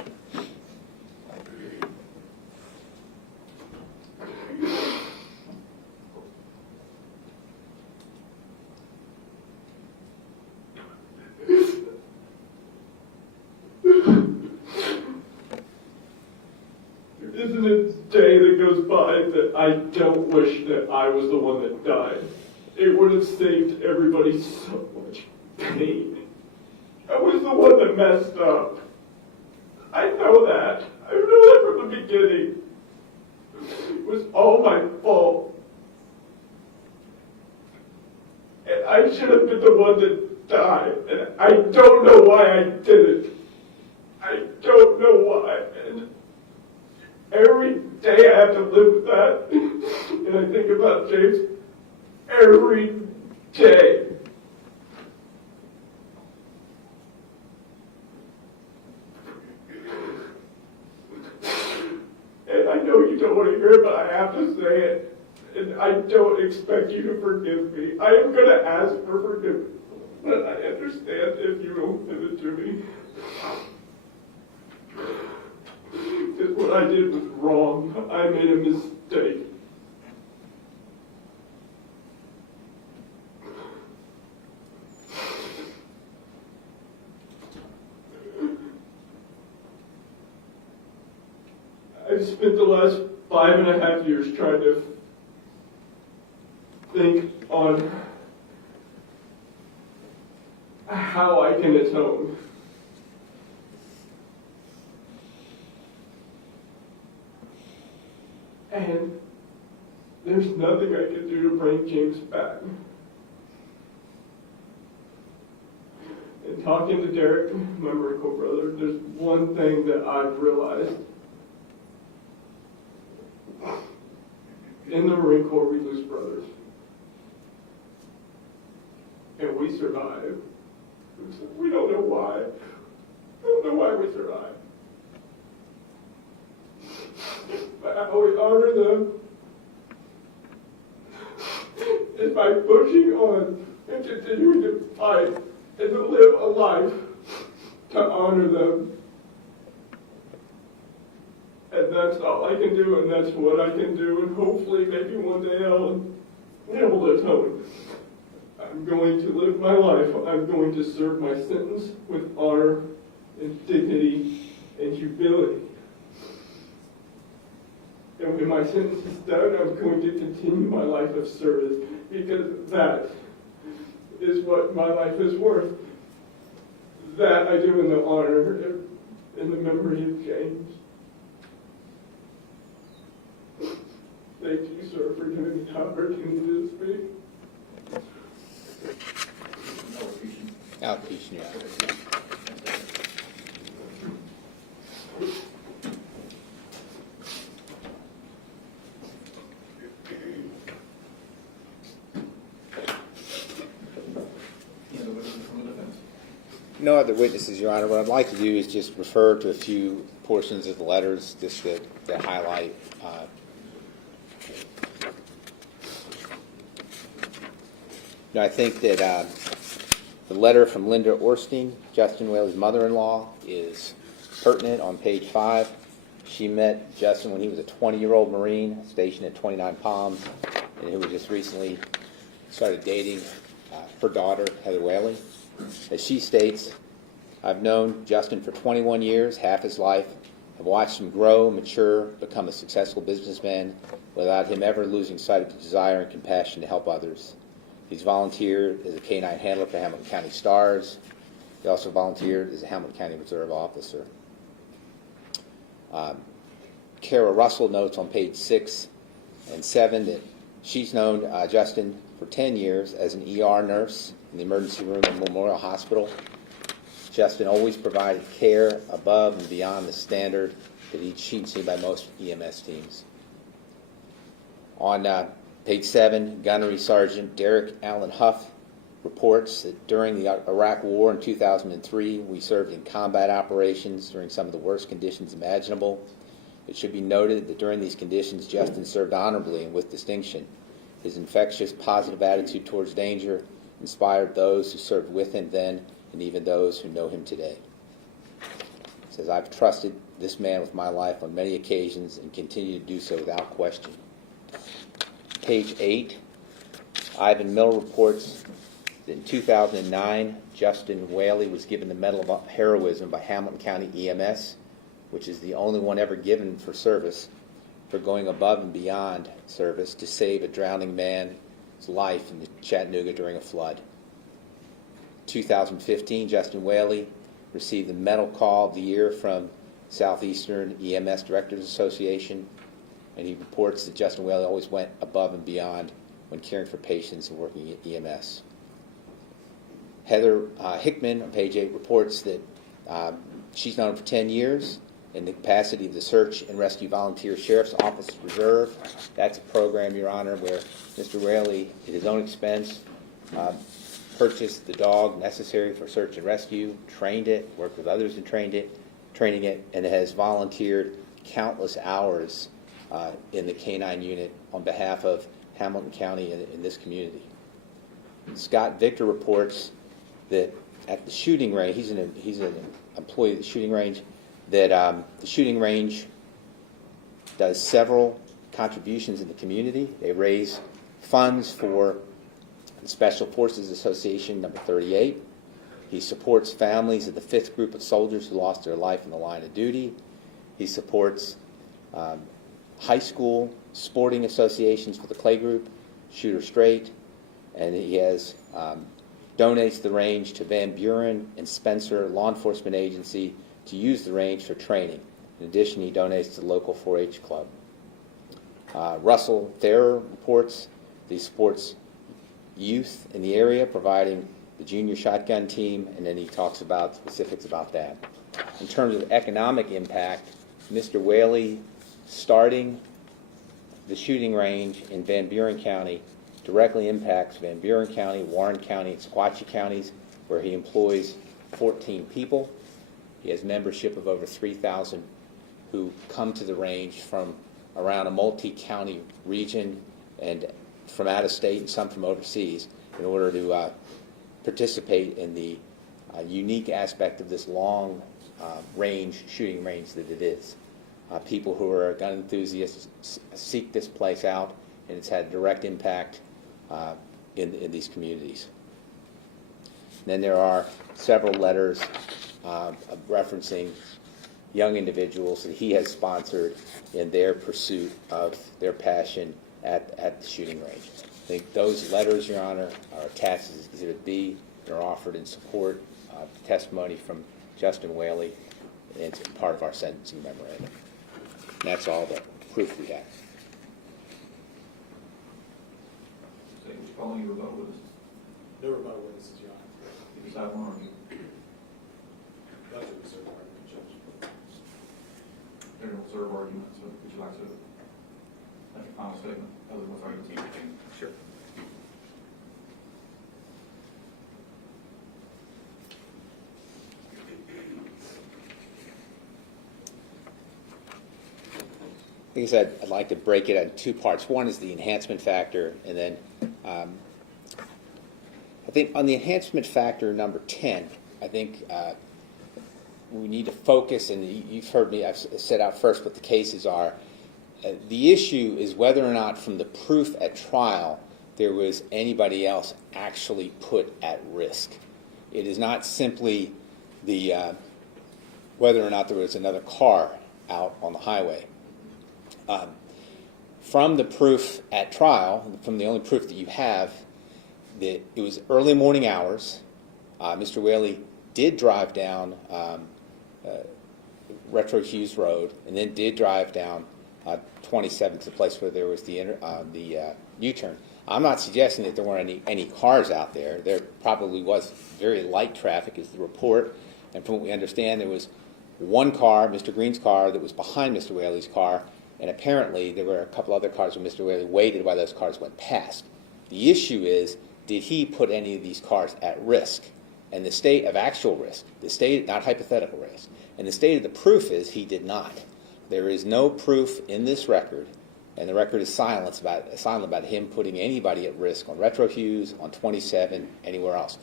There isn't a day that goes by that I don't wish that I was the one that died. It would have saved everybody so much pain. I was the one that messed up. I know that. I know that from the beginning. It was all my fault. And I should have been the one that died. And I don't know why I did it. I don't know why. And every day I have to live with that. And I think about James every day. And I know you don't want to hear it, but I have to say it. And I don't expect you to forgive me. I am going to ask for forgiveness. But I understand if you don't give it to me. Because what I did was wrong. I made a mistake. I've spent the last 5.5 years trying to think on how I can atone. And there's nothing I can do to bring James back. And talking to Derek, my Marine Corps brother, there's one thing that I've realized. In the Marine Corps, we lose brothers. And we survive. We don't know why. We don't know why we survive. But how we honor them is by pushing on and continuing to fight and to live a life to honor them. And that's all I can do, and that's what I can do, and hopefully maybe one day I'll be able to atone. I'm going to live my life. I'm going to serve my sentence with honor and dignity and humility. And when my sentence is done, I'm going to continue my life of service, because that is what my life is worth. That I do in the honor and in the memory of James. Thank you, sir, for giving me the opportunity to speak. Allocution, yeah. No other witnesses, Your Honor. What I'd like to do is just refer to a few portions of the letters just to highlight. I think that the letter from Linda Orstein, Justin Whaley's mother-in-law, is pertinent on page 5. She met Justin when he was a 20-year-old Marine stationed at 29 Palms, and who was just recently started dating her daughter, Heather Whaley. As she states, I've known Justin for 21 years, half his life. I've watched him grow, mature, become a successful businessman without him ever losing sight of the desire and compassion to help others. He's volunteered as a canine handler for Hamilton County Stars. He also volunteered as a Hamilton County Reserve officer. Kara Russell notes on page 6 and 7 that she's known Justin for 10 years as an ER nurse in the emergency room at Memorial Hospital. Justin always provided care above and beyond the standard that she'd seen by most EMS teams. On page 7, Gunnery Sergeant Derek Allen Huff reports that during the Iraq War in 2003, we served in combat operations during some of the worst conditions imaginable. It should be noted that during these conditions, Justin served honorably and with distinction. His infectious, positive attitude towards danger inspired those who served with him then and even those who know him today. He says, I've trusted this man with my life on many occasions and continue to do so without question. Page 8, Ivan Miller reports that in 2009, Justin Whaley was given the Medal of Heroism by Hamilton County EMS, which is the only one ever given for service, for going above and beyond service to save a drowning man's life in Chattanooga during a flood. 2015, Justin Whaley received the Medal Call of the Year from Southeastern EMS Directors Association, and he reports that Justin Whaley always went above and beyond when caring for patients and working at EMS. Heather Hickman on page 8 reports that she's known him for 10 years in the capacity of the Search and Rescue Volunteer Sheriff's Office Reserve. That's a program, Your Honor, where Mr. Whaley, at his own expense, purchased the dog necessary for search and rescue, trained it, worked with others in training it, and has volunteered countless hours in the K-9 unit on behalf of Hamilton County in this community. Scott Victor reports that at the shooting range, he's an employee of the shooting range, that the shooting range does several contributions in the community. They raise funds for the Special Forces Association number 38. He supports families of the 5th group of soldiers who lost their life in the line of duty. He supports high school sporting associations for the Clay Group, Shooter Straight, and he has donates the range to Van Buren and Spencer Law Enforcement Agency to use the range for training. In addition, he donates to the local 4-H club. Russell Thayer reports that he supports youth in the area, providing the junior shotgun team, and then he talks about specifics about that. In terms of economic impact, Mr. Whaley starting the shooting range in Van Buren County directly impacts Van Buren County, Warren County, and Sequatchie counties, where he employs 14 people. He has membership of over 3,000 who come to the range from around a multi-county region and from out of state and some from overseas in order to participate in the unique aspect of this long range, shooting range that it is. People who are gun enthusiasts seek this place out, and it's had a direct impact in these communities. And then there are several letters referencing young individuals that he has sponsored in their pursuit of their passion at the shooting range. I think those letters, Your Honor, are attached as Exhibit B. They're offered in support of testimony from Justin Whaley, and it's part of our sentencing memorandum. And that's all the proof we have. So would you call any rebuttal witnesses? No rebuttal witnesses, Your Honor. If you have one, or you That's a reserve argument, Judge. they're going to reserve argument, so would you like to have your final statement? Otherwise, are you team? Sure. Like I said, I'd like to break it into two parts. One is the enhancement factor, and then I think on the enhancement factor number 10, I think we need to focus, and you've heard me, I've set out first what the cases are. The issue is whether or not from the proof at trial there was anybody else actually put at risk. It is not simply the whether or not there was another car out on the highway. From the proof at trial, from the only proof that you have, that it was early morning hours. Mr. Whaley did drive down Retro Hughes Road, and then did drive down 27th, the place where there was the U-turn. I'm not suggesting that there weren't any cars out there. There probably was very light traffic, is the report. And from what we understand, there was one car, Mr. Green's car, that was behind Mr. Whaley's car, and apparently there were a couple other cars where Mr. Whaley waited while those cars went past. The issue is, did he put any of these cars at risk? And the state of actual risk, the state, not hypothetical risk, and the state of the proof is he did not. There is no proof in this record, and the record is silent about him putting anybody at risk on Retro Hughes, on 27, anywhere else.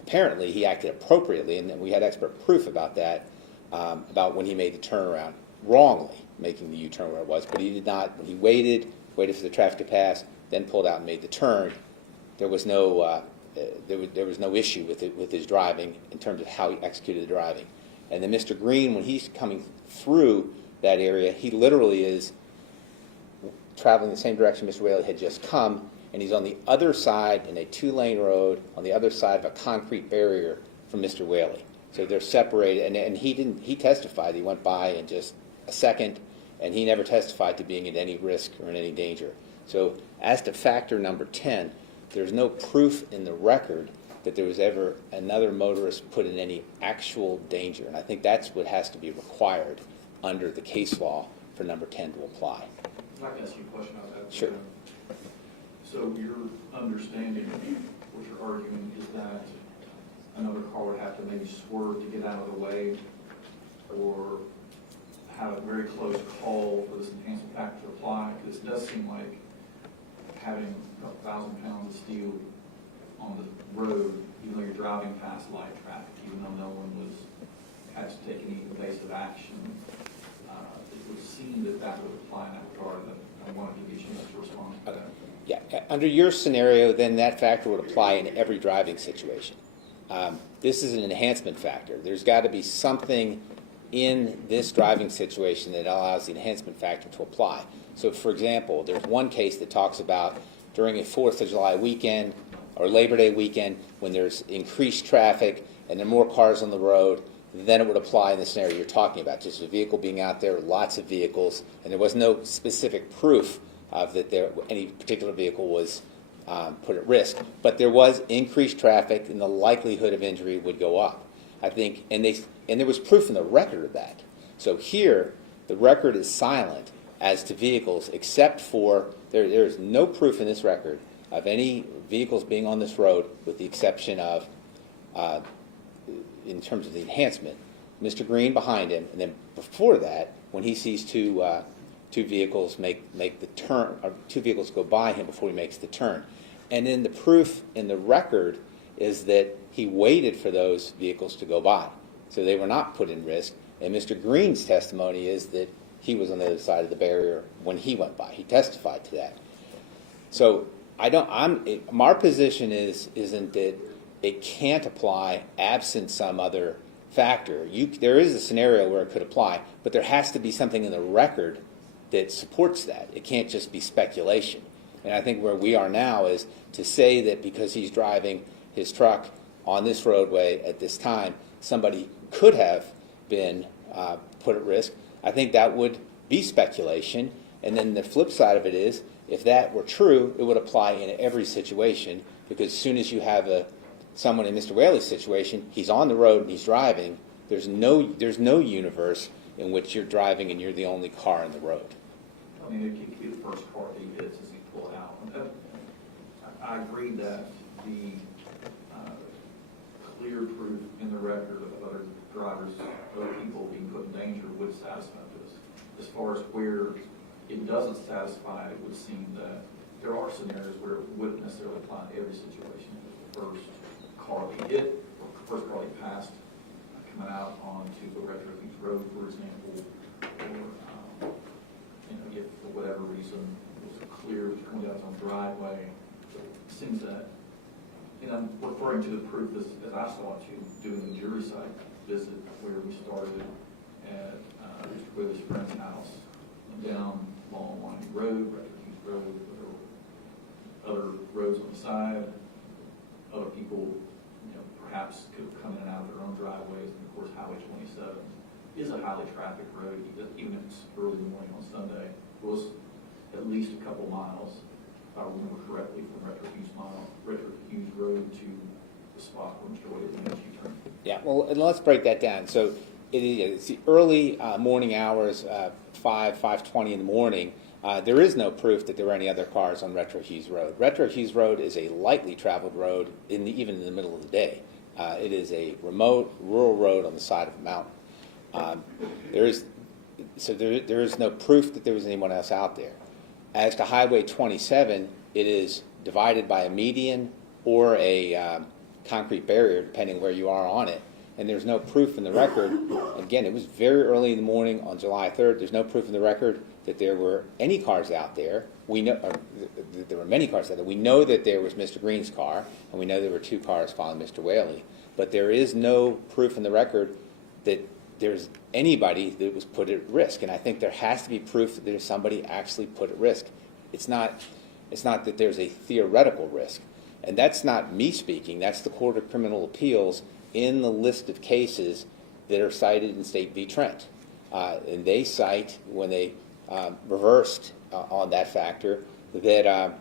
Apparently, he acted appropriately, and we had expert proof about that, about when he made the turnaround, wrongly making the U-turn where it was, but he did not. He waited for the traffic to pass, then pulled out and made the turn. There was no issue with his driving in terms of how he executed the driving. And then Mr. Green, when he's coming through that area, he literally is traveling the same direction Mr. Whaley had just come, and he's on the other side in a 2-lane road, on the other side of a concrete barrier from Mr. Whaley. So they're separated, and he testified. He went by in just a second, and he never testified to being at any risk or in any danger. So as to factor number 10, there's no proof in the record that there was ever another motorist put in any actual danger. And I think that's what has to be required under the case law for number 10 to apply. I'd like to ask you a question about that. Sure. So your understanding, what you're arguing, is that another car would have to maybe swerve to get out of the way, or have a very close call for this enhancement factor to apply? Because it does seem like having 1,000 pounds of steel on the road, even though you're driving past light traffic, even though no one had to take any evasive action, it would seem that would apply in that regard. I wanted to give you a chance to respond to that. Yeah, under your scenario, then that factor would apply in every driving situation. This is an enhancement factor. There's got to be something in this driving situation that allows the enhancement factor to apply. So, for example, there's one case that talks about during a 4th of July weekend or Labor Day weekend when there's increased traffic and there are more cars on the road, then it would apply in the scenario you're talking about. Just a vehicle being out there, lots of vehicles, and there was no specific proof of that any particular vehicle was put at risk. But there was increased traffic and the likelihood of injury would go up. I think, and there was proof in the record of that. So here, the record is silent as to vehicles, except for there is no proof in this record of any vehicles being on this road, with the exception of, in terms of the enhancement, Mr. Green behind him, and then before that, when he sees two vehicles make the turn, or 2 vehicles go by him before he makes the turn. And then the proof in the record is that he waited for those vehicles to go by. So they were not put in risk. And Mr. Green's testimony is that he was on the other side of the barrier when he went by. He testified to that. So my position isn't that it can't apply absent some other factor. There is a scenario where it could apply, but there has to be something in the record that supports that. It can't just be speculation. And I think where we are now is to say that because he's driving his truck on this roadway at this time, somebody could have been put at risk. I think that would be speculation. And then the flip side of it is, if that were true, it would apply in every situation, because as soon as you have someone in Mr. Whaley's situation, he's on the road and he's driving, there's no universe in which you're driving and you're the only car on the road. I mean, it could be the first car that he hits as he pulls out. I agree that the clear proof in the record of other drivers, other people being put in danger would satisfy this. As far as where it doesn't satisfy, it would seem that there are scenarios where it wouldn't necessarily apply in every situation. The first car that he hit, or the first car he passed, coming out onto the Retro Beach Road, for example, or if for whatever reason it was clear it was coming out on the driveway. It seems that, and I'm referring to the proof as I saw it doing the jury side visit, where we started at Mr. Whaley's friend's house, went down Long Winding Road, Refuge Road, other roads on the side. Other people, perhaps could have come in and out of their own driveways, and of course, Highway 27 is a highly trafficked road, even if it's early in the morning on Sunday. It was at least a couple miles, if I remember correctly, from Refuge Road to the spot where Mr. Whaley makes U-turn. Yeah, well, and let's break that down. So it's the early morning hours, 5:20 in the morning. There is no proof that there were any other cars on Retro Hughes Road. Retro Hughes Road is a lightly traveled road, even in the middle of the day. It is a remote, rural road on the side of a mountain. There is no proof that there was anyone else out there. As to Highway 27, it is divided by a median or a concrete barrier, depending where you are on it. And there's no proof in the record. Again, it was very early in the morning on July 3rd. There's no proof in the record that there were any cars out there. We know that there were many cars out there. We know that there was Mr. Green's car, and we know there were 2 cars following Mr. Whaley. But there is no proof in the record that there's anybody that was put at risk. And I think there has to be proof that there's somebody actually put at risk. It's not that there's a theoretical risk. And that's not me speaking. That's the Court of Criminal Appeals in the list of cases that are cited in State v. Trent. And they cite, when they reversed on that factor, that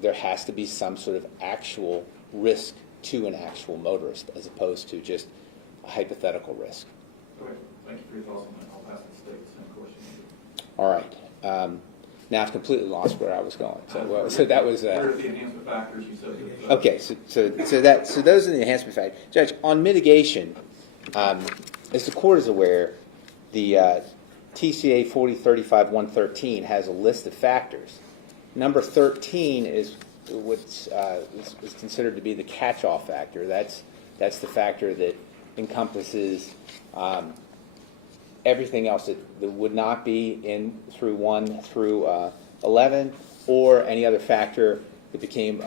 there has to be some sort of actual risk to an actual motorist as opposed to just a hypothetical risk. Okay, thank you for your thoughts on that. I'll pass the state the same question. All right. Now I've completely lost where I was going. So that was. What are the enhancement factors you said? Okay, so those are the enhancement factors. Judge, on mitigation, as the court is aware, the TCA 4035-113 has a list of factors. Number 13 is what's is considered to be the catch-all factor. That's the factor that encompasses everything else that would not be in through 1 through 11, or any other factor that became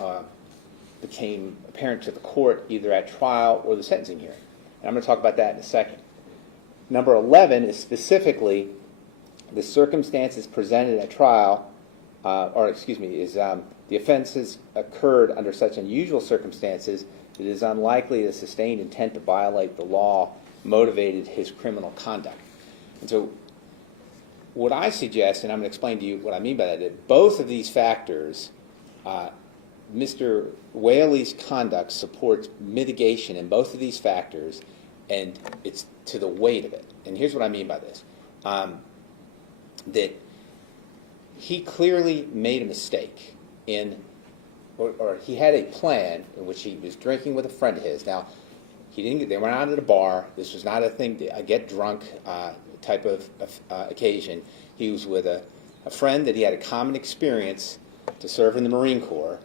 apparent to the court either at trial or the sentencing hearing. And I'm going to talk about that in a second. Number 11 is specifically the circumstances presented at trial, the offenses occurred under such unusual circumstances that it is unlikely the sustained intent to violate the law motivated his criminal conduct. And so what I suggest, and I'm going to explain to you what I mean by that both of these factors, Mr. Whaley's conduct supports mitigation in both of these factors, and it's to the weight of it. And here's what I mean by this. That he clearly made a mistake or he had a plan in which he was drinking with a friend of his. Now, they went out at a bar. This was not a get drunk type of occasion. He was with a friend that he had a common experience to serve in the Marine Corps.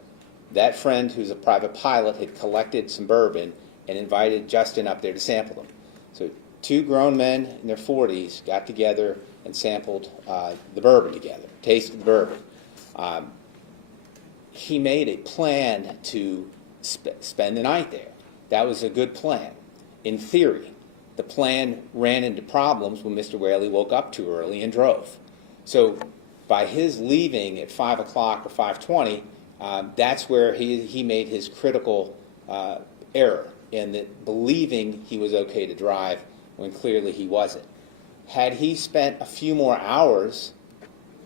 That friend, who's a private pilot, had collected some bourbon and invited Justin up there to sample them. So 2 grown men in their 40s got together and sampled the bourbon together, tasted the bourbon. He made a plan to spend the night there. That was a good plan, in theory. The plan ran into problems when Mr. Whaley woke up too early and drove. So by his leaving at 5 o'clock or 5:20, that's where he made his critical error in that believing he was okay to drive when clearly he wasn't. Had he spent a few more hours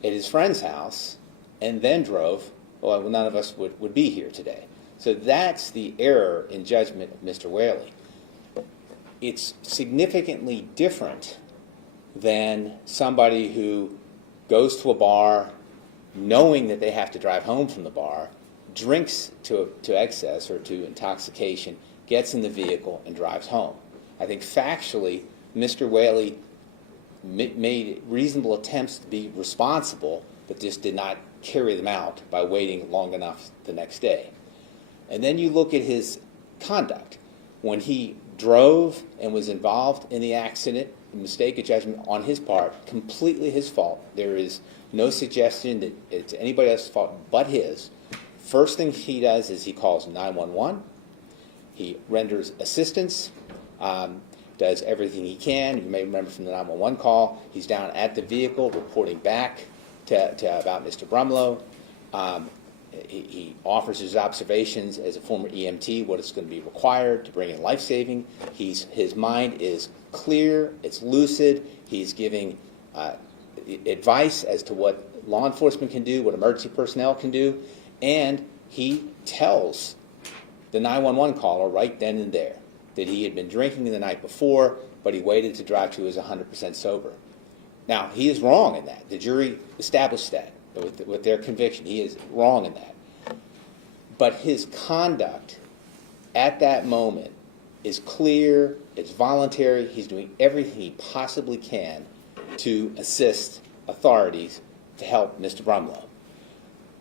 at his friend's house and then drove, well, none of us would be here today. So that's the error in judgment of Mr. Whaley. It's significantly different than somebody who goes to a bar knowing that they have to drive home from the bar, drinks to excess or to intoxication, gets in the vehicle and drives home. I think factually, Mr. Whaley made reasonable attempts to be responsible, but just did not carry them out by waiting long enough the next day. And then you look at his conduct. When he drove and was involved in the accident, a mistake of judgment on his part, completely his fault. There is no suggestion that it's anybody else's fault but his. First thing he does is he calls 911. He renders assistance. does everything he can. You may remember from the 911 call, he's down at the vehicle reporting back to about Mr. Brumlow. He offers his observations as a former EMT, what is going to be required to bring in life-saving. His mind is clear, it's lucid. He's giving advice as to what law enforcement can do, what emergency personnel can do, and he tells the 911 caller right then and there that he had been drinking the night before, but he waited to drive to his 100% sober. Now, he is wrong in that. The jury established that with their conviction. He is wrong in that. But his conduct at that moment is clear, it's voluntary, he's doing everything he possibly can to assist authorities to help Mr. Brumlow.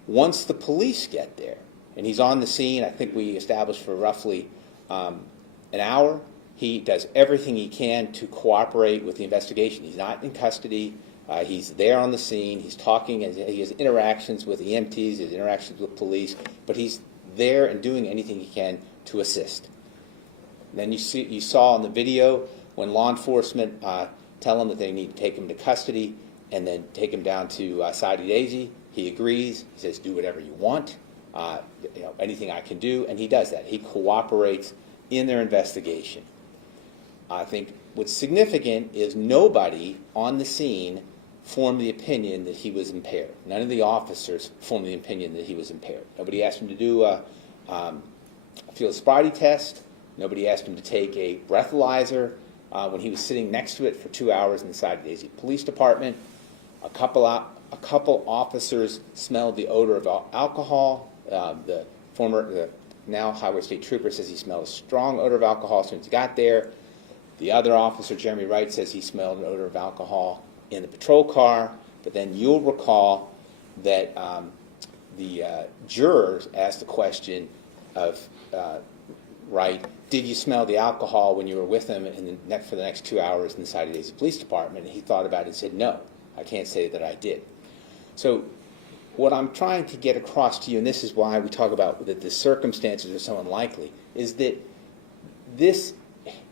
Once the police get there, and he's on the scene, I think we established for roughly an hour, he does everything he can to cooperate with the investigation. He's not in custody. He's there on the scene. He's talking, and he has interactions with EMTs, he has interactions with police, but he's there and doing anything he can to assist. Then you saw in the video when law enforcement tell him that they need to take him to custody and then take him down to Saudi Daisy. He agrees. He says, "Do whatever you want. Anything I can do," and he does that. He cooperates in their investigation. I think what's significant is nobody on the scene formed the opinion that he was impaired. None of the officers formed the opinion that he was impaired. Nobody asked him to do a field sobriety test. Nobody asked him to take a breathalyzer when he was sitting next to it for 2 hours in the Saudi Daisy Police Department. A couple officers smelled the odor of alcohol. The now Highway State Trooper says he smelled a strong odor of alcohol as soon as he got there. The other officer, Jeremy Wright, says he smelled an odor of alcohol in the patrol car. But then you'll recall that the jurors asked the question of Wright, did you smell the alcohol when you were with him for the next 2 hours in the Saudi Daisy Police Department? And he thought about it and said, no, I can't say that I did. So what I'm trying to get across to you, and this is why we talk about that the circumstances are so unlikely, is that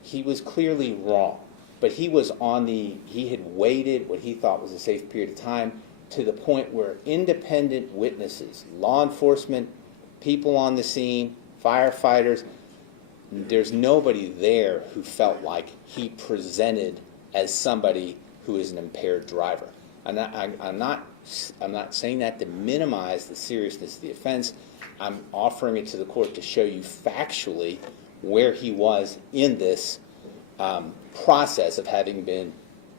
he was clearly wrong, but he had waited what he thought was a safe period of time to the point where independent witnesses, law enforcement, people on the scene, firefighters, there's nobody there who felt like he presented as somebody who is an impaired driver. I'm not saying that to minimize the seriousness of the offense. I'm offering it to the court to show you factually where he was in this process of having been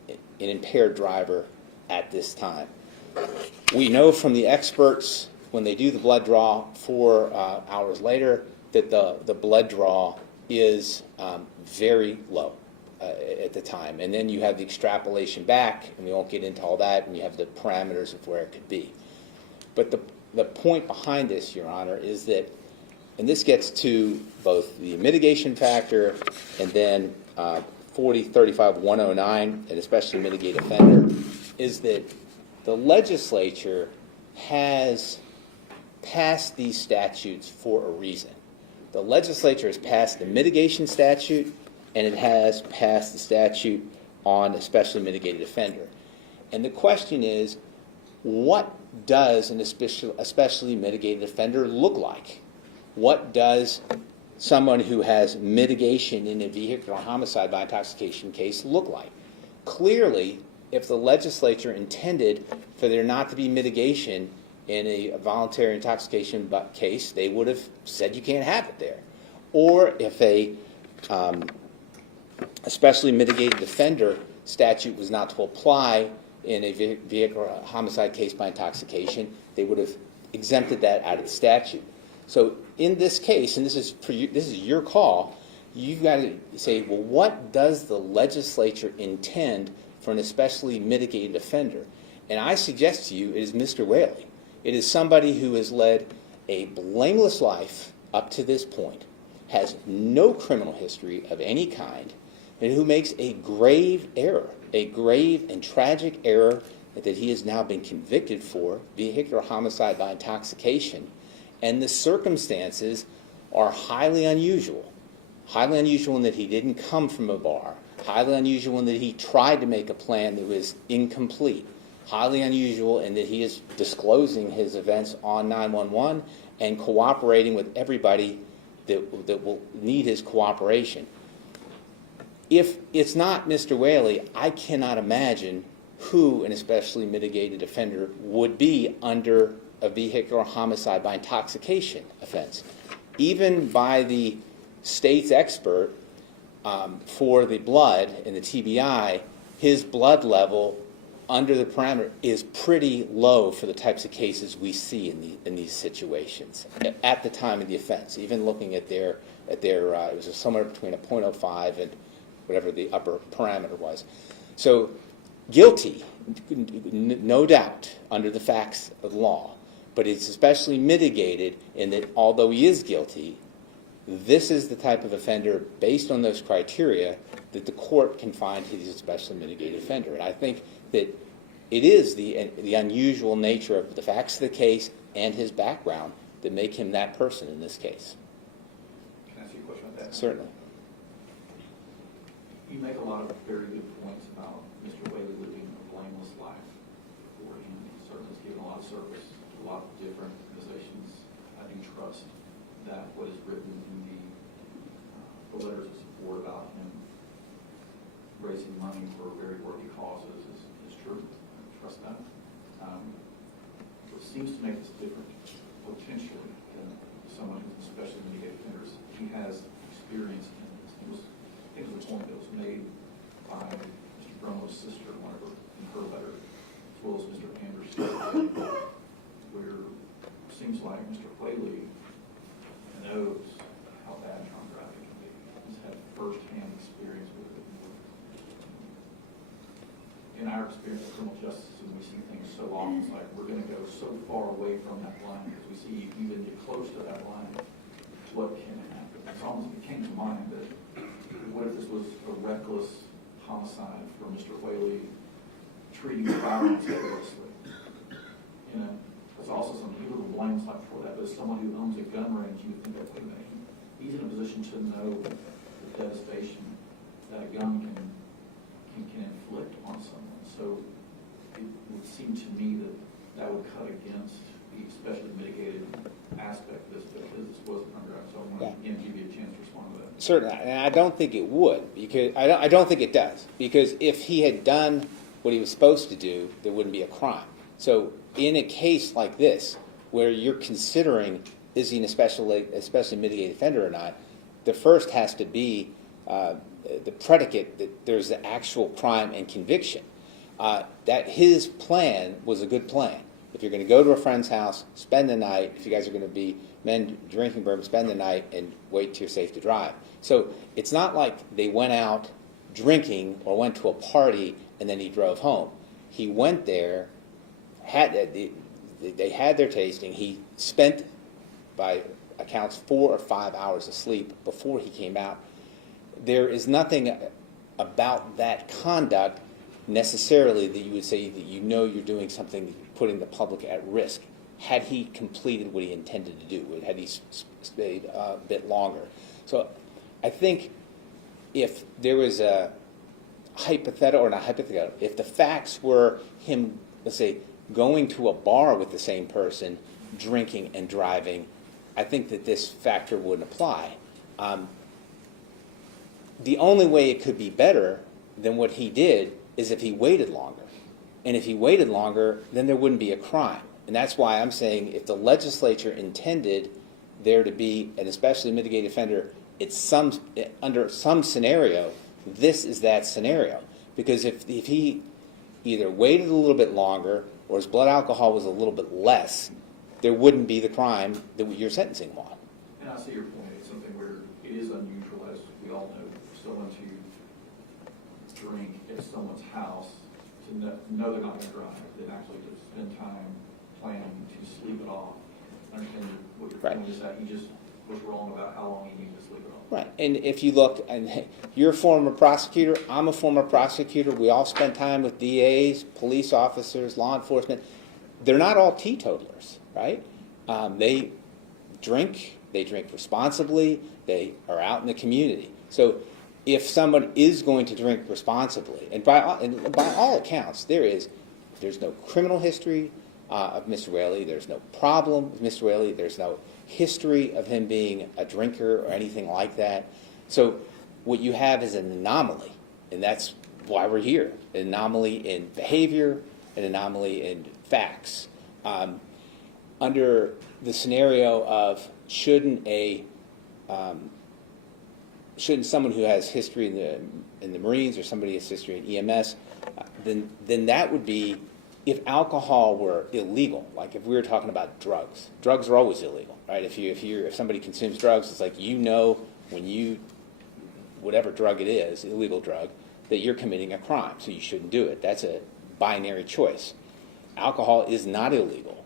an impaired driver at this time. We know from the experts when they do the blood draw 4 hours later that the blood draw is very low at the time. And then you have the extrapolation back, and we won't get into all that, and you have the parameters of where it could be. But the point behind this, Your Honor, is that, and this gets to both the mitigation factor and then 40-35-109, and especially mitigate offender, is that the legislature has passed these statutes for a reason. The legislature has passed the mitigation statute, and it has passed the statute on especially mitigated offender. And the question is, what does an especially mitigated offender look like? What does someone who has mitigation in a vehicular homicide by intoxication case look like? Clearly, if the legislature intended for there not to be mitigation in a voluntary intoxication case, they would have said you can't have it there. Or if a especially mitigated offender statute was not to apply in a vehicular homicide case by intoxication, they would have exempted that out of the statute. So in this case, and this is your call, you've got to say, well, what does the legislature intend for an especially mitigated offender? And I suggest to you it is Mr. Whaley. It is somebody who has led a blameless life up to this point, has no criminal history of any kind, and who makes a grave error, a grave and tragic error that he has now been convicted for, vehicular homicide by intoxication. And the circumstances are highly unusual in that he didn't come from a bar, highly unusual in that he tried to make a plan that was incomplete, highly unusual in that he is disclosing his events on 911 and cooperating with everybody that will need his cooperation. If it's not Mr. Whaley, I cannot imagine who an especially mitigated offender would be under a vehicular homicide by intoxication offense. Even by the state's expert for the blood and the TBI, his blood level under the parameter is pretty low for the types of cases we see in these situations at the time of the offense. Even looking at their it was somewhere between a 0.05 and whatever the upper parameter was. So guilty, no doubt, under the facts of law, but it's especially mitigated in that although he is guilty, this is the type of offender, based on those criteria, that the court can find he's a especially mitigated offender. And I think that it is the unusual nature of the facts of the case and his background that make him that person in this case. Can I ask you a question about that? Certainly. You make a lot of very good points about Mr. Whaley living a blameless life for him. He certainly has given a lot of service to a lot of different organizations. I do trust that what is written in the letters of support about him raising money for very worthy causes is true. I trust that. What seems to make this different, potentially, than someone who's especially mitigated offenders, he has experience in this. I think it was a point that was made by Mr. Bruno's sister, whatever, in her letter, as well as Mr. Anderson, where it seems like Mr. Whaley knows how bad drunk driving can be. He's had first-hand experience with it. In our experience with criminal justice, and we see things so often, it's like we're going to go so far away from that line because we see if you even get close to that line, what can happen? It's almost, it came to mind that what if this was a reckless homicide for Mr. Whaley treating firearms carelessly? You know, that's also something he would blame like for that, but as someone who owns a gun range, you would think that, wait a minute, he's in a position to know the devastation that a gun can inflict on someone. So it would seem to me that would cut against the especially mitigated aspect of this because this wasn't under. So I want to again give you a chance to respond to that. Certainly, and I don't think it would, because I don't think it does, because if he had done what he was supposed to do, there wouldn't be a crime. So in a case like this, where you're considering is he an especially mitigated offender or not, the first has to be the predicate that there's the actual crime and conviction. That his plan was a good plan. If you're going to go to a friend's house, spend the night, if you guys are going to be men drinking bourbon, spend the night and wait till you're safe to drive. So it's not like they went out drinking or went to a party and then he drove home. He went there, they had their tasting. He spent, by accounts, 4 or 5 hours of sleep before he came out. There is nothing about that conduct necessarily that you would say that you know you're doing something putting the public at risk. Had he completed what he intended to do, had he stayed a bit longer. So I think if there was a hypothetical, or not hypothetical, if the facts were him, let's say, going to a bar with the same person, drinking and driving, I think that this factor wouldn't apply. The only way it could be better than what he did is if he waited longer. And if he waited longer, then there wouldn't be a crime. And that's why I'm saying if the legislature intended there to be an especially mitigated offender, under some scenario, this is that scenario. Because if he either waited a little bit longer or his blood alcohol was a little bit less, there wouldn't be the crime that you're sentencing him on. And I see your point. It's something where it is unusual, as we all know, for someone to drink at someone's house, to know they're not going to drive, then actually to spend time planning to sleep it off. I understand what your point is that he just was wrong about how long he needed to sleep it off. Right, and if you look, and you're a former prosecutor, I'm a former prosecutor, we all spend time with DAs, police officers, law enforcement. They're not all teetotalers, right? They drink responsibly, they are out in the community. So if someone is going to drink responsibly, and by all accounts, there's no criminal history of Mr. Whaley, there's no problem with Mr. Whaley, there's no history of him being a drinker or anything like that. So what you have is an anomaly, and that's why we're here. An anomaly in behavior, an anomaly in facts. Under the scenario of shouldn't someone who has history in the Marines or somebody who has history in EMS, then that would be if alcohol were illegal. Like if we were talking about drugs, drugs are always illegal, right? If somebody consumes drugs, it's like when whatever drug it is, illegal drug, that you're committing a crime, so you shouldn't do it. That's a binary choice. Alcohol is not illegal.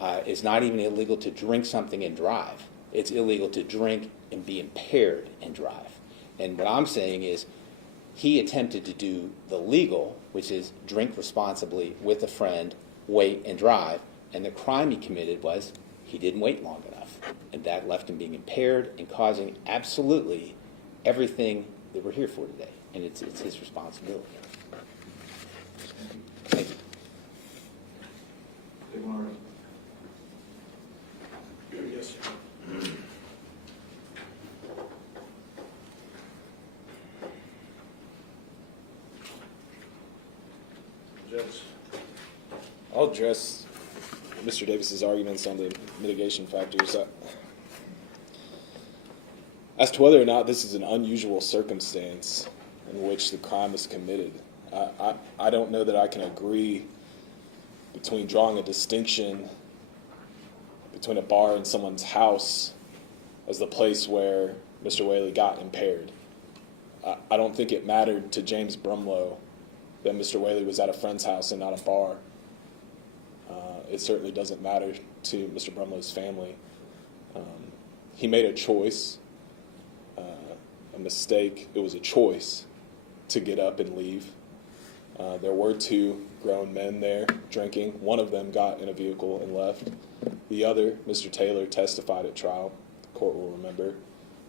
It's not even illegal to drink something and drive. It's illegal to drink and be impaired and drive. And what I'm saying is he attempted to do the legal, which is drink responsibly with a friend, wait and drive, and the crime he committed was he didn't wait long enough, and that left him being impaired and causing absolutely everything that we're here for today, and it's his responsibility. Thank you. Big Mario. Yes, sir. Judge. I'll address Mr. Davis's arguments on the mitigation factors. As to whether or not this is an unusual circumstance in which the crime was committed, I don't know that I can agree between drawing a distinction between a bar and someone's house as the place where Mr. Whaley got impaired. I don't think it mattered to James Brumlow that Mr. Whaley was at a friend's house and not a bar. It certainly doesn't matter to Mr. Brumlow's family. He made a choice, a mistake. It was a choice to get up and leave. There were two grown men there drinking. One of them got in a vehicle and left. The other, Mr. Taylor, testified at trial. The court will remember.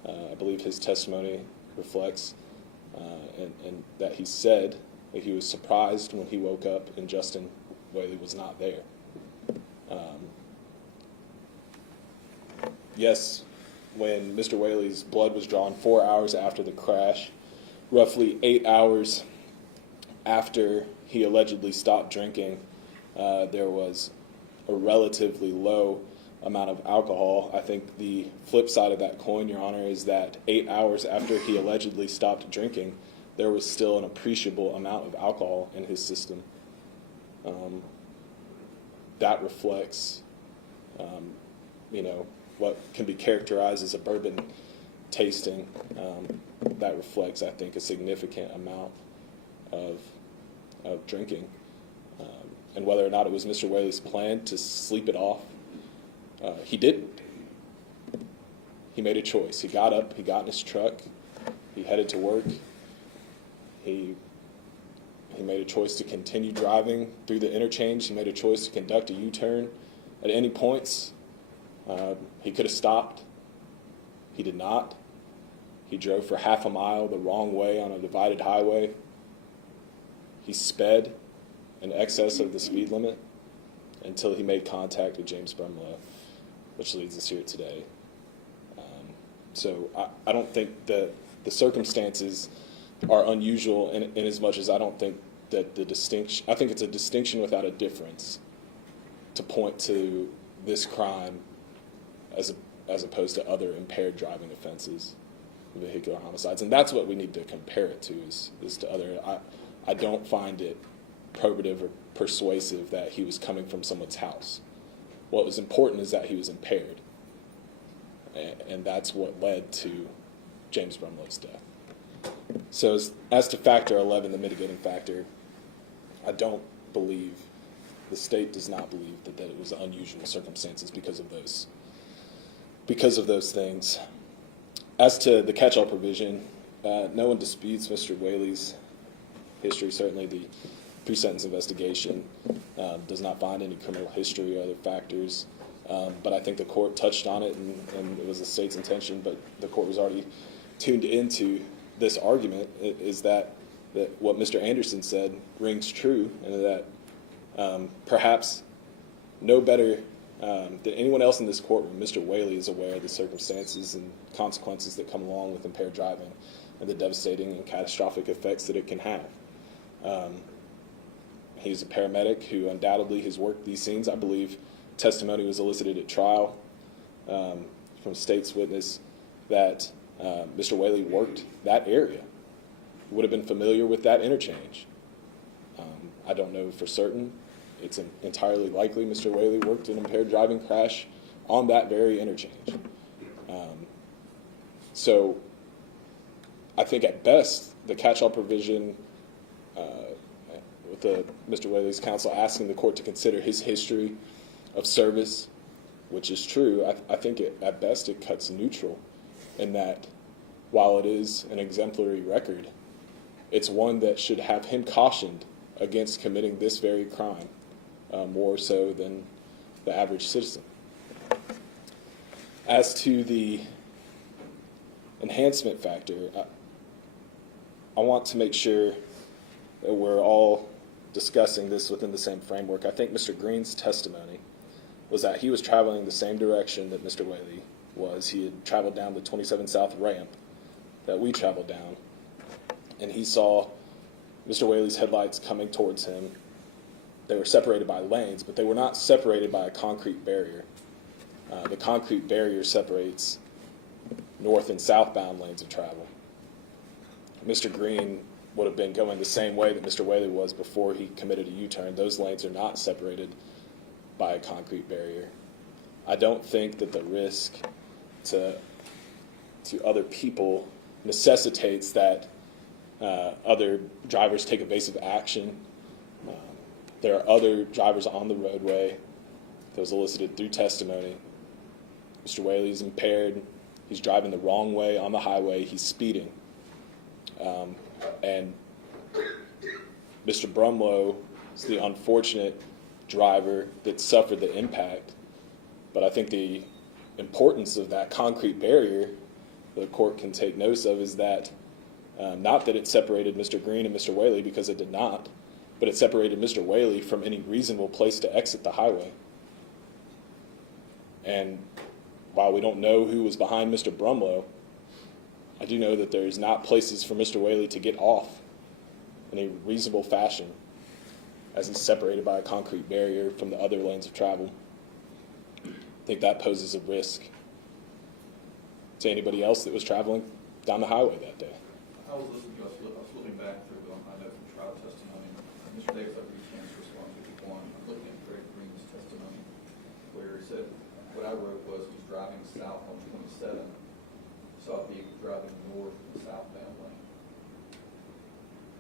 I believe his testimony reflects and that he said that he was surprised when he woke up and Justin Whaley was not there. Yes, when Mr. Whaley's blood was drawn 4 hours after the crash, roughly 8 hours after he allegedly stopped drinking, there was a relatively low amount of alcohol. I think the flip side of that coin, Your Honor, is that 8 hours after he allegedly stopped drinking, there was still an appreciable amount of alcohol in his system. That reflects, what can be characterized as a bourbon tasting. That reflects, I think, a significant amount of drinking. And whether or not it was Mr. Whaley's plan to sleep it off, he didn't. He made a choice. He got up, he got in his truck, he headed to work. He made a choice to continue driving through the interchange. He made a choice to conduct a U-turn. At any points, he could have stopped. He did not. He drove for half a mile the wrong way on a divided highway. He sped in excess of the speed limit until he made contact with James Brumlow, which leads us here today. So I don't think that the circumstances are unusual in as much as I don't think that the distinction, I think it's a distinction without a difference to point to this crime as opposed to other impaired driving offenses, vehicular homicides. And that's what we need to compare it to is to other. I don't find it probative or persuasive that he was coming from someone's house. What was important is that he was impaired. And that's what led to James Brumlow's death. So as to factor 11, the mitigating factor, I don't believe, the state does not believe that it was unusual circumstances because of those things. As to the catch-all provision, no one disputes Mr. Whaley's history. Certainly the pre-sentence investigation does not find any criminal history or other factors. But I think the court touched on it, and it was the state's intention, but the court was already tuned into this argument is that what Mr. Anderson said rings true, and that perhaps no better than anyone else in this courtroom, Mr. Whaley is aware of the circumstances and consequences that come along with impaired driving and the devastating and catastrophic effects that it can have. He's a paramedic who undoubtedly has worked these scenes. I believe testimony was elicited at trial from state's witness that Mr. Whaley worked that area, would have been familiar with that interchange. I don't know for certain. It's entirely likely Mr. Whaley worked an impaired driving crash on that very interchange. So I think at best the catch-all provision with Mr. Whaley's counsel asking the court to consider his history of service, which is true, I think at best it cuts neutral in that while it is an exemplary record, it's one that should have him cautioned against committing this very crime, more so than the average citizen. As to the enhancement factor, I want to make sure that we're all discussing this within the same framework. I think Mr. Green's testimony was that he was traveling the same direction that Mr. Whaley was. He had traveled down the 27 South ramp that we traveled down, and he saw Mr. Whaley's headlights coming towards him. They were separated by lanes, but they were not separated by a concrete barrier. The concrete barrier separates north and southbound lanes of travel. Mr. Green would have been going the same way that Mr. Whaley was before he committed a U-turn. Those lanes are not separated by a concrete barrier. I don't think that the risk to other people necessitates that other drivers take evasive action. There are other drivers on the roadway that was elicited through testimony. Mr. Whaley is impaired. He's driving the wrong way on the highway. He's speeding. And Mr. Brumlow is the unfortunate driver that suffered the impact. But I think the importance of that concrete barrier the court can take notice of is that not that it separated Mr. Green and Mr. Whaley, because it did not, but it separated Mr. Whaley from any reasonable place to exit the highway. And while we don't know who was behind Mr. Brumlow, I do know that there's not places for Mr. Whaley to get off in a reasonable fashion as he's separated by a concrete barrier from the other lanes of travel. I think that poses a risk to anybody else that was traveling down the highway that day. I was listening to you, I was flipping back through my notes from trial testimony. Mr. Davis, I read transcripts 151. I'm looking at Greg Green's testimony where he said, what I wrote was he's driving south on 27, saw a vehicle driving north in the southbound lane.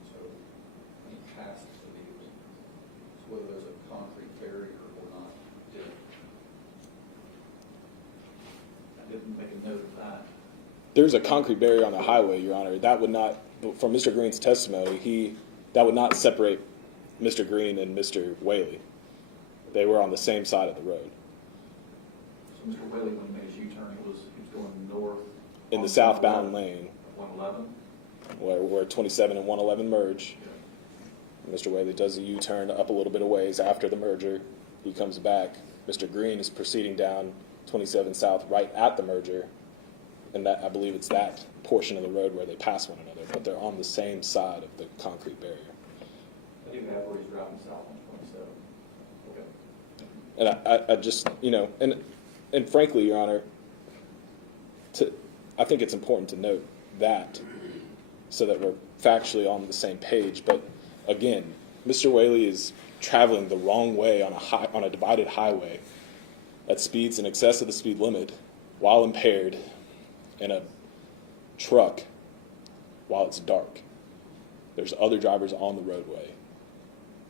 So he passed the vehicle. So whether there's a concrete barrier or not, I didn't make a note of that. There's a concrete barrier on the highway, Your Honor. That would not, from Mr. Green's testimony, that would not separate Mr. Green and Mr. Whaley. They were on the same side of the road. So Mr. Whaley, when he made his U-turn, he was going north. In the southbound lane, 111? where 27 and 111 merge. Yeah. Mr. Whaley does a U-turn up a little bit of ways after the merger. He comes back. Mr. Green is proceeding down 27 South right at the merger. And that, I believe it's that portion of the road where they pass one another, but they're on the same side of the concrete barrier. I think that's where he's driving south on 27. Okay. And I just, and frankly, Your Honor, I think it's important to note that so that we're factually on the same page. But again, Mr. Whaley is traveling the wrong way on a divided highway at speeds in excess of the speed limit while impaired in a truck while it's dark. There's other drivers on the roadway.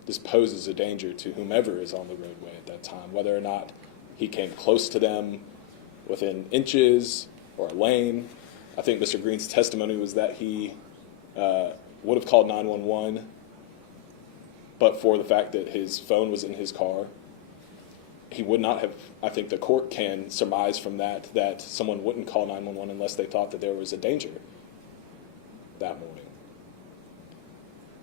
This poses a danger to whomever is on the roadway at that time, whether or not he came close to them within inches or a lane. I think Mr. Green's testimony was that he would have called 911, but for the fact that his phone was in his car, he would not have. I think the court can surmise from that someone wouldn't call 911 unless they thought that there was a danger. that morning.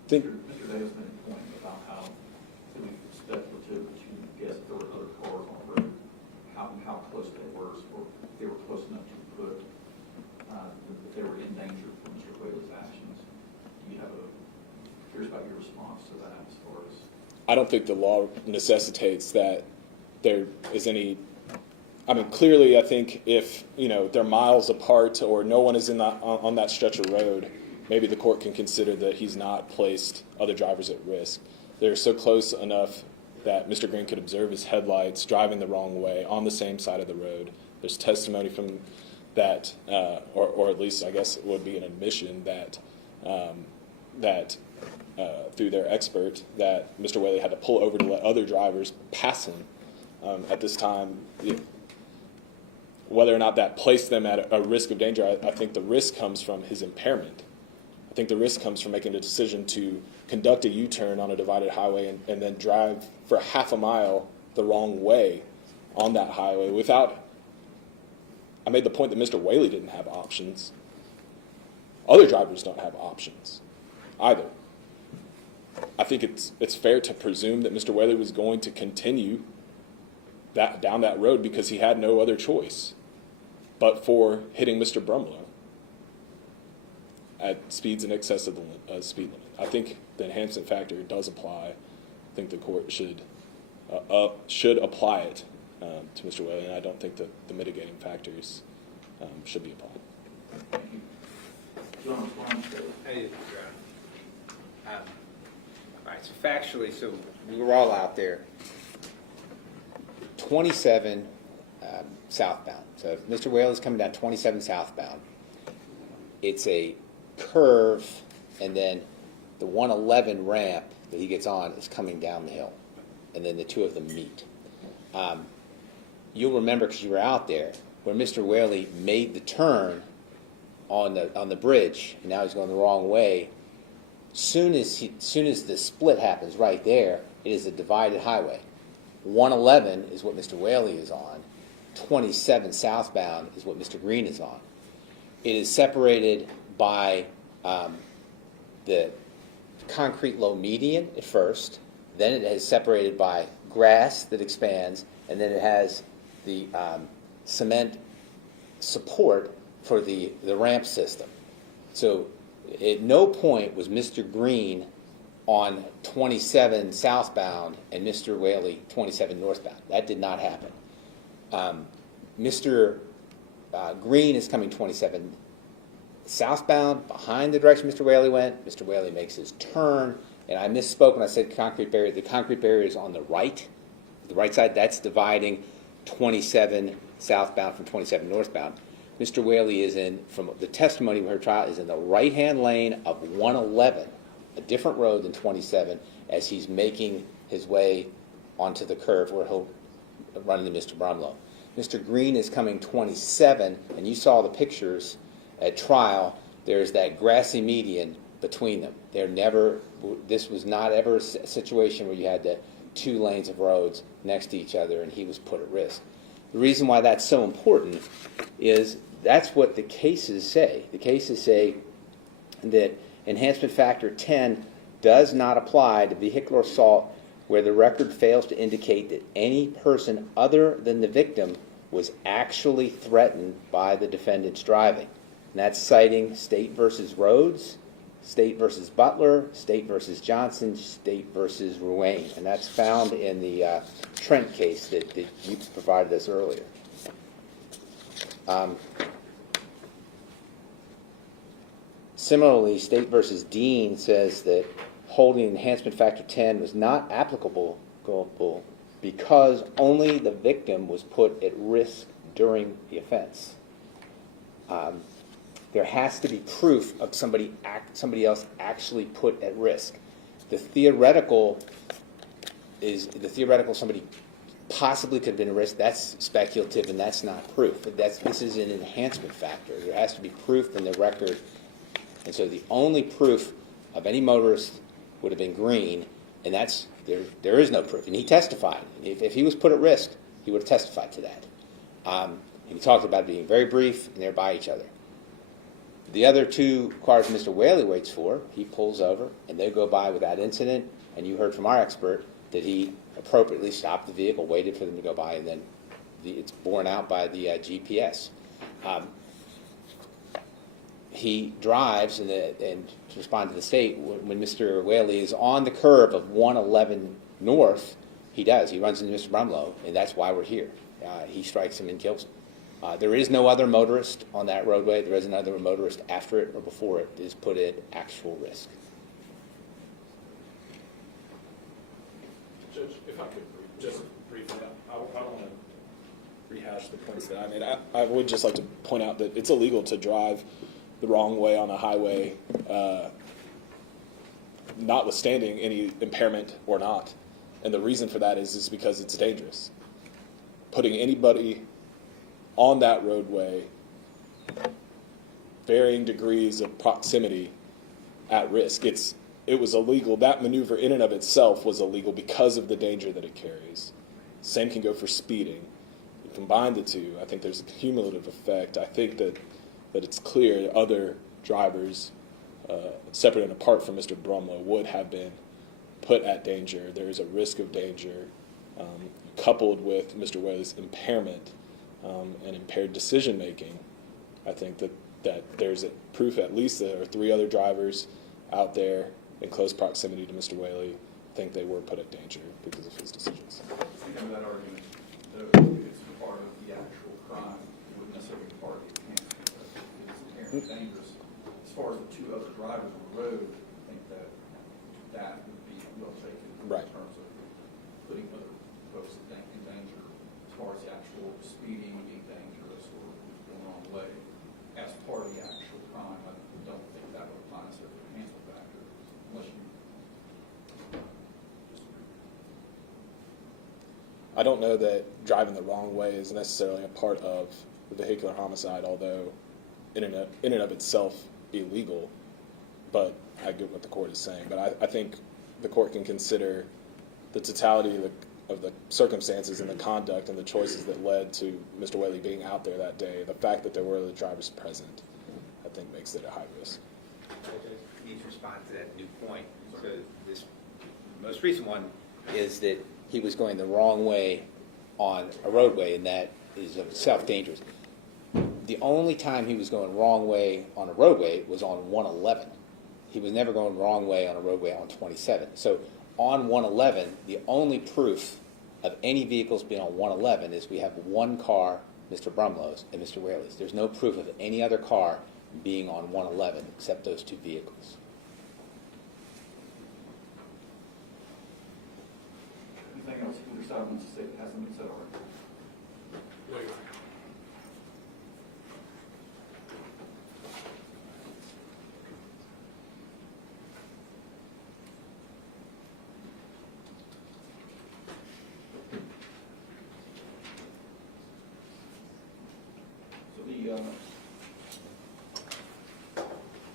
I think Mr. Davis made a point about how it would be speculative that you can guess if there were other cars on the road, how close they were, or if they were close enough to put, that they were in danger from Mr. Whaley's actions. Do you have curious about your response to that as far as? I don't think the law necessitates that there is any. I mean, clearly, I think if they're miles apart or no one is on that stretch of road, maybe the court can consider that he's not placed other drivers at risk. They're so close enough that Mr. Green could observe his headlights driving the wrong way on the same side of the road. There's testimony from that, or at least I guess it would be an admission that through their expert that Mr. Whaley had to pull over to let other drivers pass him at this time. Whether or not that placed them at a risk of danger, I think the risk comes from his impairment. I think the risk comes from making a decision to conduct a U-turn on a divided highway and then drive for half a mile the wrong way on that highway without. I made the point that Mr. Whaley didn't have options. Other drivers don't have options either. I think it's fair to presume that Mr. Whaley was going to continue down that road because he had no other choice but for hitting Mr. Brumlow at speeds in excess of the speed limit. I think the enhancement factor does apply. I think the court should apply it to Mr. Whaley, and I don't think that the mitigating factors should be applied. Thank you. John, response to Hey, Your Honor. All right, so factually, so We were all out there. 27 southbound. So if Mr. Whaley's coming down 27 southbound, it's a curve, and then the 111 ramp that he gets on is coming down the hill, and then the two of them meet. You'll remember, because you were out there, where Mr. Whaley made the turn on the bridge, and now he's going the wrong way. Soon as the split happens right there, it is a divided highway. 111 is what Mr. Whaley is on. 27 southbound is what Mr. Green is on. It is separated by the concrete low median at first, then it is separated by grass that expands, and then it has the cement support for the ramp system. So at no point was Mr. Green on 27 southbound and Mr. Whaley 27 northbound. That did not happen. Mr. Green is coming 27 southbound behind the direction Mr. Whaley went. Mr. Whaley makes his turn, and I misspoke when I said concrete barrier. The concrete barrier is on the right side. That's dividing 27 southbound from 27 northbound. Mr. Whaley is in, from the testimony we heard trial, is in the right-hand lane of 111, a different road than 27, as he's making his way onto the curve where he'll run into Mr. Brumlow. Mr. Green is coming 27, and you saw the pictures at trial. There's that grassy median between them. This was not ever a situation where you had the two lanes of roads next to each other and he was put at risk. The reason why that's so important is that's what the cases say. The cases say that enhancement factor 10 does not apply to vehicular assault where the record fails to indicate that any person other than the victim was actually threatened by the defendant's driving. And that's citing State versus Rhodes, State versus Butler, State versus Johnson, State versus Ruane. And that's found in the Trent case that you provided us earlier. Similarly, State versus Dean says that holding enhancement factor 10 was not applicable because only the victim was put at risk during the offense. There has to be proof of somebody else actually put at risk. The theoretical somebody possibly could have been at risk. That's speculative, and that's not proof. This is an enhancement factor. There has to be proof in the record, and so the only proof of any motorist would have been Green, and that's there is no proof. And he testified. If he was put at risk, he would have testified to that. And he talked about it being very brief, and they're by each other. The other two cars Mr. Whaley waits for, he pulls over, and they go by without incident, and you heard from our expert that he appropriately stopped the vehicle, waited for them to go by, and then it's borne out by the GPS. He drives, and to respond to the state, when Mr. Whaley is on the curb of 111 North, he does. He runs into Mr. Brumlow, and that's why we're here. He strikes him and kills him. There is no other motorist on that roadway. There is another motorist after it or before it is put at actual risk. Judge, if I could just briefly, I don't want to Rehash the points that I made. I would just like to point out that it's illegal to drive the wrong way on a highway, notwithstanding any impairment or not. And the reason for that is because it's dangerous. Putting anybody on that roadway, varying degrees of proximity, at risk. It was illegal. That maneuver in and of itself was illegal because of the danger that it carries. Same can go for speeding. You combine the two, I think there's a cumulative effect. I think that it's clear that other drivers, separate and apart from Mr. Brumlow, would have been put at danger. There is a risk of danger, coupled with Mr. Whaley's impairment and impaired decision-making. I think that there's a proof at least there are 3 other drivers out there in close proximity to Mr. Whaley think they were put at danger because of his decisions. Thinking of that argument, though it's part of the actual crime, it wouldn't necessarily be part of the enhancement, but it's inherently dangerous. As far as the 2 other drivers on the road, I think that would be well taken Right. in terms of putting other folks in danger. As far as the actual speeding, being dangerous, or going the wrong way, as part of the actual crime, I don't think that would apply as an enhancement factor, unless you. I don't know that driving the wrong way is necessarily a part of the vehicular homicide, although in and of itself illegal. But I get what the court is saying. But I think the court can consider the totality of the circumstances and the conduct and the choices that led to Mr. Whaley being out there that day. The fact that there were other drivers present, I think, makes it a high risk. I need to respond to that new point. So this most recent one Is that he was going the wrong way on a roadway, and that is of itself dangerous. The only time he was going wrong way on a roadway was on 111. He was never going wrong way on a roadway on 27. So on 111, the only proof of any vehicles being on 111 is we have one car, Mr. Brumlow's, and Mr. Whaley's. There's no proof of any other car being on 111 except those 2 vehicles. Anything else either side wants to say that hasn't been said already?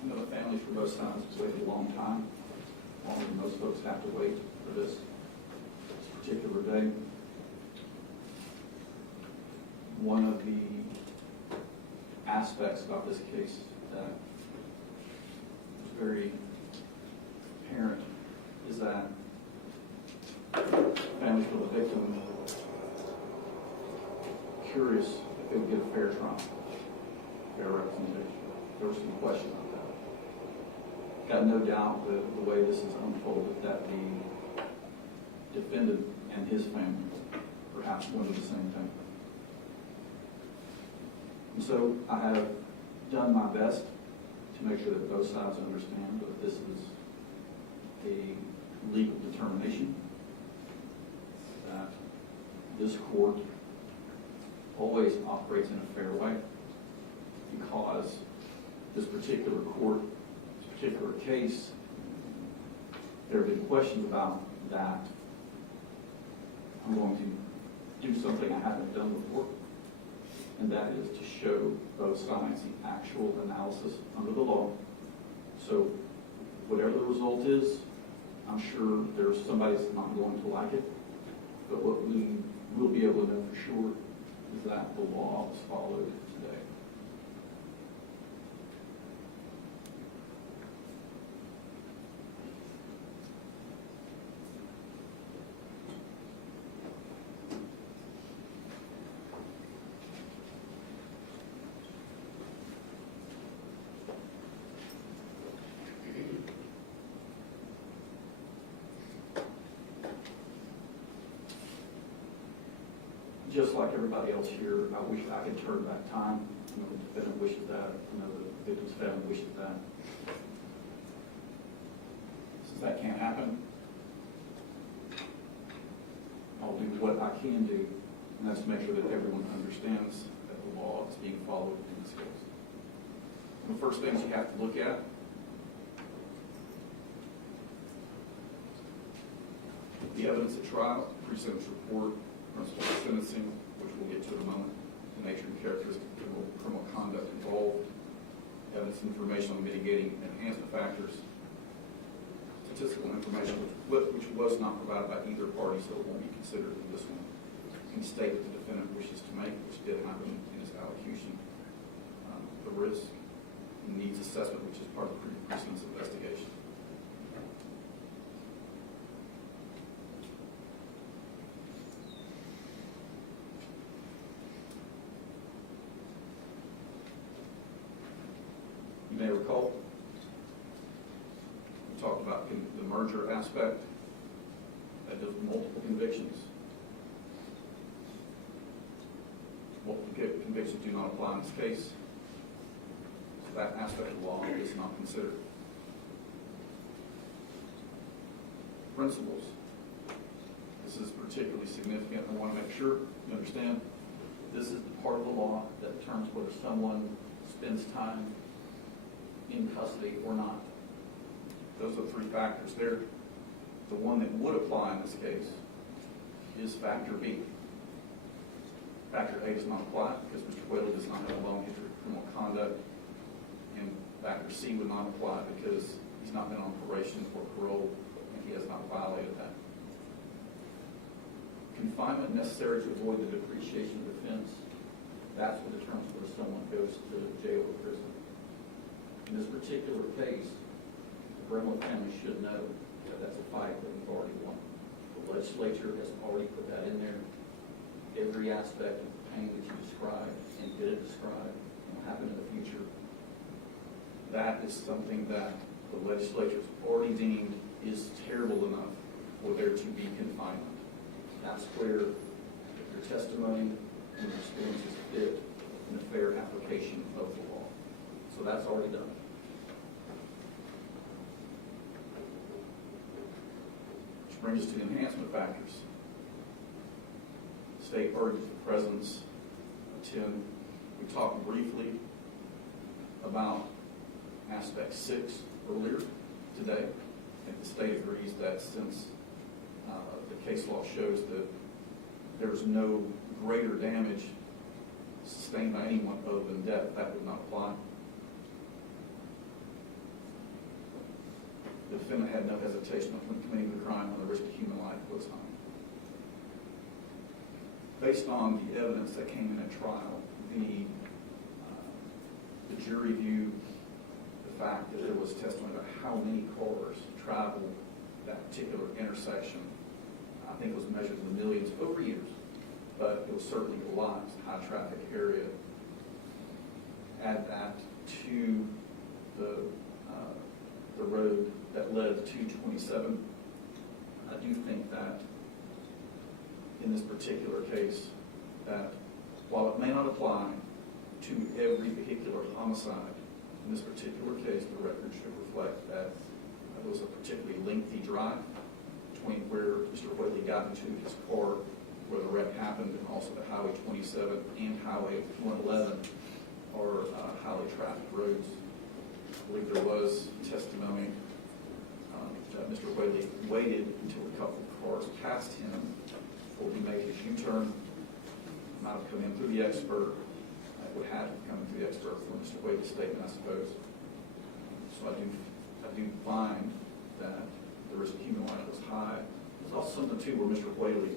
So the families for both sides have waited a long time, longer than most folks have to wait for this particular day. One of the aspects about this case that is very apparent is that families for the victim curious if they would get a fair trial, fair representation. There was some question about that. Got no doubt that the way this is unfolded, that the defendant and his family perhaps wanted the same thing. And so I have done my best to make sure that both sides understand that this is a legal determination, that this court always operates in a fair way, because this particular court, this particular case, there have been questions about that. I'm going to do something I haven't done before, and that is to show both sides the actual analysis under the law. So whatever the result is, I'm sure there's somebody that's not going to like it, but what we will be able to know for sure is that the law was followed today. just like everybody else here, I wish I could turn back time. You know, the defendant wishes that, you know, the victim's family wishes that. Since that can't happen, I'll do what I can do, and that's make sure that everyone understands that the law is being followed in this case. The first things you have to look at the evidence at trial, pre-sentence report, principles of sentencing, which we'll get to in a moment, the nature and characteristics of criminal conduct involved, evidence and information on mitigating enhancement factors, statistical information which was not provided by either party, so it won't be considered in this one, and state that the defendant wishes to make, which did happen in his allocution, the risk and needs assessment, which is part of the pre-sentence investigation. You may recall, we talked about the merger aspect, that does multiple convictions. Multiple convictions do not apply in this case, so that aspect of the law is not considered. Principles. This is particularly significant. I want to make sure you understand this is the part of the law that determines whether someone spends time in custody or not. Those are three factors there. The one that would apply in this case is factor B. Factor A does not apply because Mr. Whaley does not have a long history of criminal conduct, and factor C would not apply because he's not been on probation or parole and he has not violated that. Confinement necessary to avoid the depreciation of offense, that's what determines whether someone goes to jail or prison. In this particular case, the Bremlow family should know that that's a fight that we've already won. The legislature has already put that in there. Every aspect of the pain that you described and did describe will happen in the future. That is something that the legislature has already deemed is terrible enough for there to be confinement. That's where your testimony and your experiences fit in a fair application of the law. So that's already done. Which brings us to the enhancement factors. The state argues the presence of 10. We talked briefly about aspect 6 earlier today. I think the state agrees that since the case law shows that there's no greater damage sustained by anyone other than death, that would not apply. The defendant had no hesitation when committing the crime when the risk of human life was high. Based on the evidence that came in at trial, the jury viewed the fact that there was testimony about how many cars traveled that particular intersection. I think it was measured in the millions over years, but it was certainly a lot. It's a high traffic area. Add that to the road that led to 227. I do think that in this particular case, that while it may not apply to every vehicular homicide, in this particular case, the record should reflect that it was a particularly lengthy drive between where Mr. Whaley got into his car, where the wreck happened, and also the Highway 27 and Highway 111 are highly trafficked roads. I believe there was testimony that Mr. Whaley waited until a couple of cars passed him before he made his U-turn. Might have come in through the expert. It would have come in through the expert for Mr. Whaley's statement, I suppose. So I do find that the risk of human life was high. There's also something too where Mr. Whaley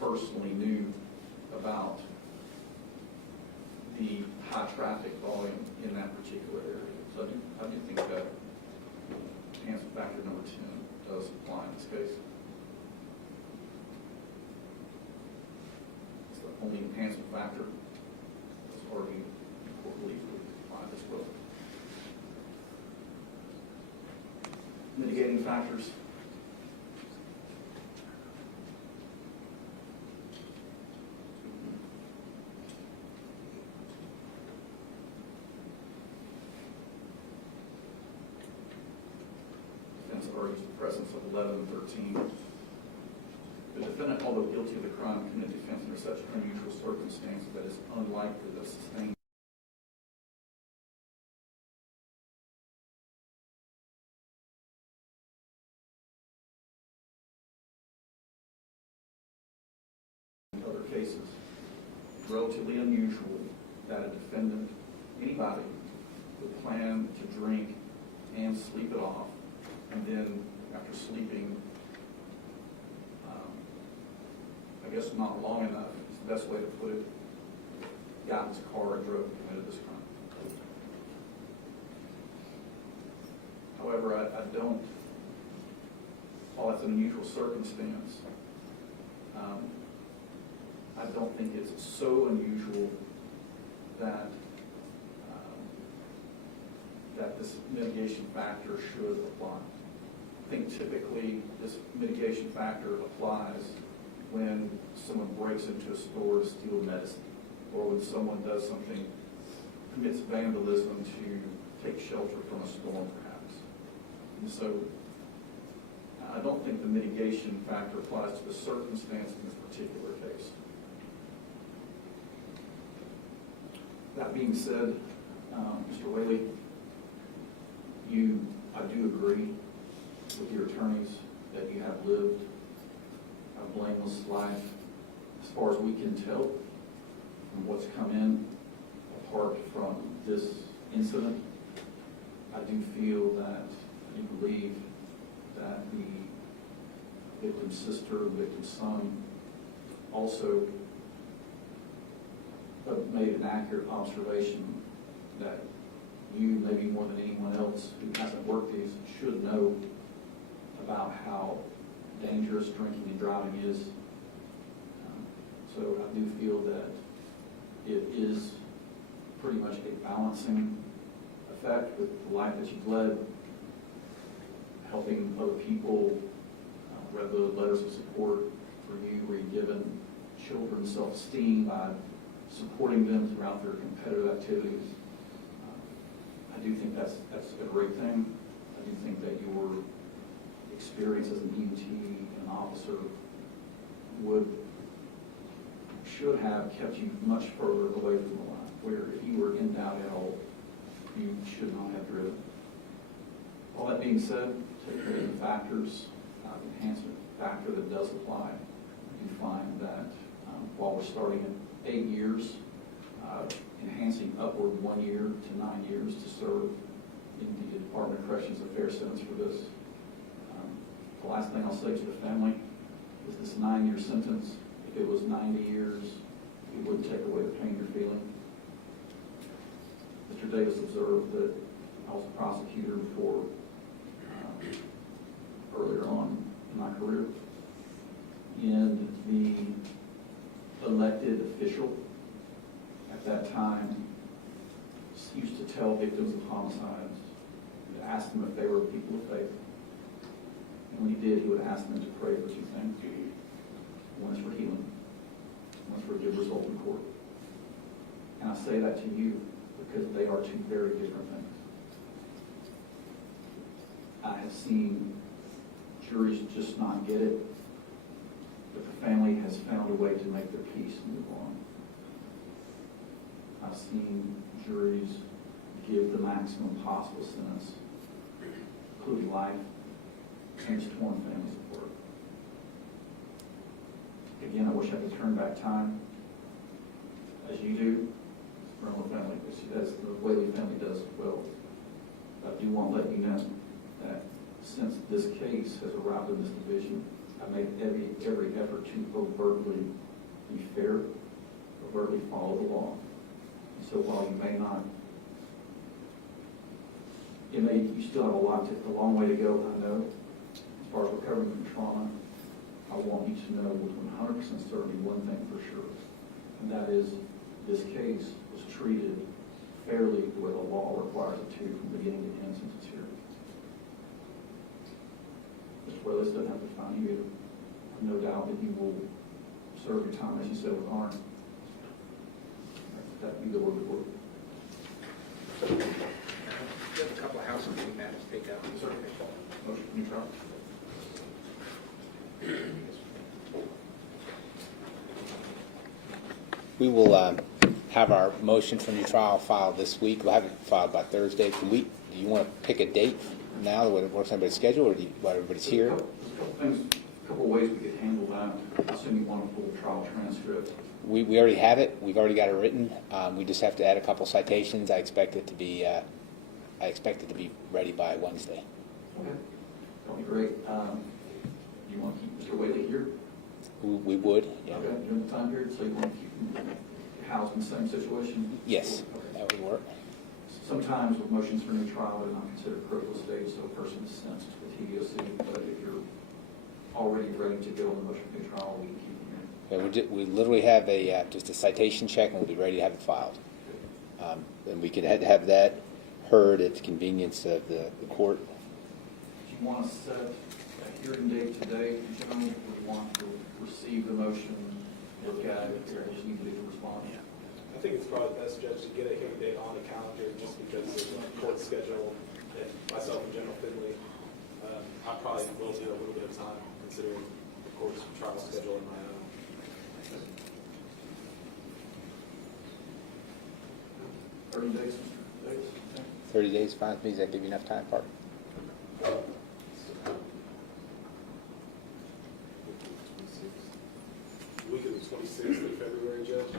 personally knew about the high traffic volume in that particular area. So I do think that enhancement factor number 10 does apply in this case. It's the only enhancement factor that's already legally applied as well. Mitigating factors. argues the presence of 11 and 13. The defendant, although guilty of the crime, committed the offense under such unusual circumstances that it's unlikely that sustained in other cases. Relatively unusual that a defendant, anybody, would plan to drink and sleep it off, and then after sleeping, I guess not long enough is the best way to put it, got in his car and drove and committed this crime. However, I don't, while that's an unusual circumstance, I don't think it's so unusual that that this mitigation factor should apply. I think typically this mitigation factor applies when someone breaks into a store to steal medicine, or when someone does something, commits vandalism to take shelter from a storm, perhaps. And so I don't think the mitigation factor applies to the circumstance in this particular case. That being said, Mr. Whaley, I do agree with your attorneys that you have lived a blameless life, as far as we can tell from what's come in, apart from this incident. I do feel that you believe that the victim's sister, the victim's son, also made an accurate observation that you, maybe more than anyone else who hasn't worked these, should know about how dangerous drinking and driving is. So I do feel that it is pretty much a balancing effect with the life that you've led, helping other people, read the letters of support for you where you've given children self-esteem by supporting them throughout their competitive activities. I do think that's a great thing. I do think that your experience as an EMT and an officer should have kept you much further away from the line, where if you were in doubt at all, you should not have driven. All that being said, take away the factors, the enhancement factor that does apply. You find that while we're starting at 8 years, enhancing upward 1 year to 9 years to serve in the Department of Corrections a fair sentence for this. The last thing I'll say to the family is this 9-year sentence, if it was 90 years, it wouldn't take away the pain you're feeling. Mr. Davis observed that I was a prosecutor before, earlier on in my career, and the elected official at that time used to tell victims of homicides, to ask them if they were people of faith. And when he did, he would ask them to pray for 2 things. One is for healing, one is for a good result in court. And I say that to you because they are 2 very different things. I have seen juries just not get it, but the family has found a way to make their peace and move on. I've seen juries give the maximum possible sentence, including life, and it's torn families apart. Again, I wish I could turn back time, as you do, from the family, as the Whaley family does as well. I do want to let you know that since this case has arrived in this division, I've made every effort to overtly be fair, overtly follow the law. So while you may not, you still have a long way to go, I know, as far as recovering from trauma. I want you to know with 100% certainty one thing for sure, and that is this case was treated fairly the way the law requires it to from beginning to end since it's here. Mr. Whaley doesn't have to find you either. I have no doubt that you will serve your time, as you said, with honor. That be the word of the Lord. We have a couple of housekeeping matters to take out. Sir, motion to trial. We will have our motion for new trial filed this week. We'll have it filed by Thursday. Do you want to pick a date now that works on everybody's schedule, or do you, while everybody's here? There's a couple of ways we could handle that. I assume you want a full trial transcript. We already have it. We've already got it written. We just have to add a couple citations. I expect it to be ready by Wednesday. Okay. That'll be great. You want to keep Mr. Whaley here? We would. Yeah. Okay, during the time period, so you want to keep him housed in the same situation? Yes, Okay. that would work. Sometimes with motions for new trial, they're not considered critical stage, so a person is sentenced with TDOC, but if you're already ready to go on the motion for new trial, we can keep him here. We literally have just a citation check, and we'll be ready to have it filed. And we can have that heard at the convenience of the court. Do you want to set a hearing date today, gentlemen? Would you want to receive the motion, look at it, if there's any need to respond? I think it's probably best, Judge, to get a hearing date on the calendar just because of the court schedule and myself and General Finley. I probably will need a little bit of time considering the court's trial schedule and my own. 30 days, Mr. Davis? Okay. 30 days, fine with me. Does that give you enough time, Park? Week of the 26th of February, Judge.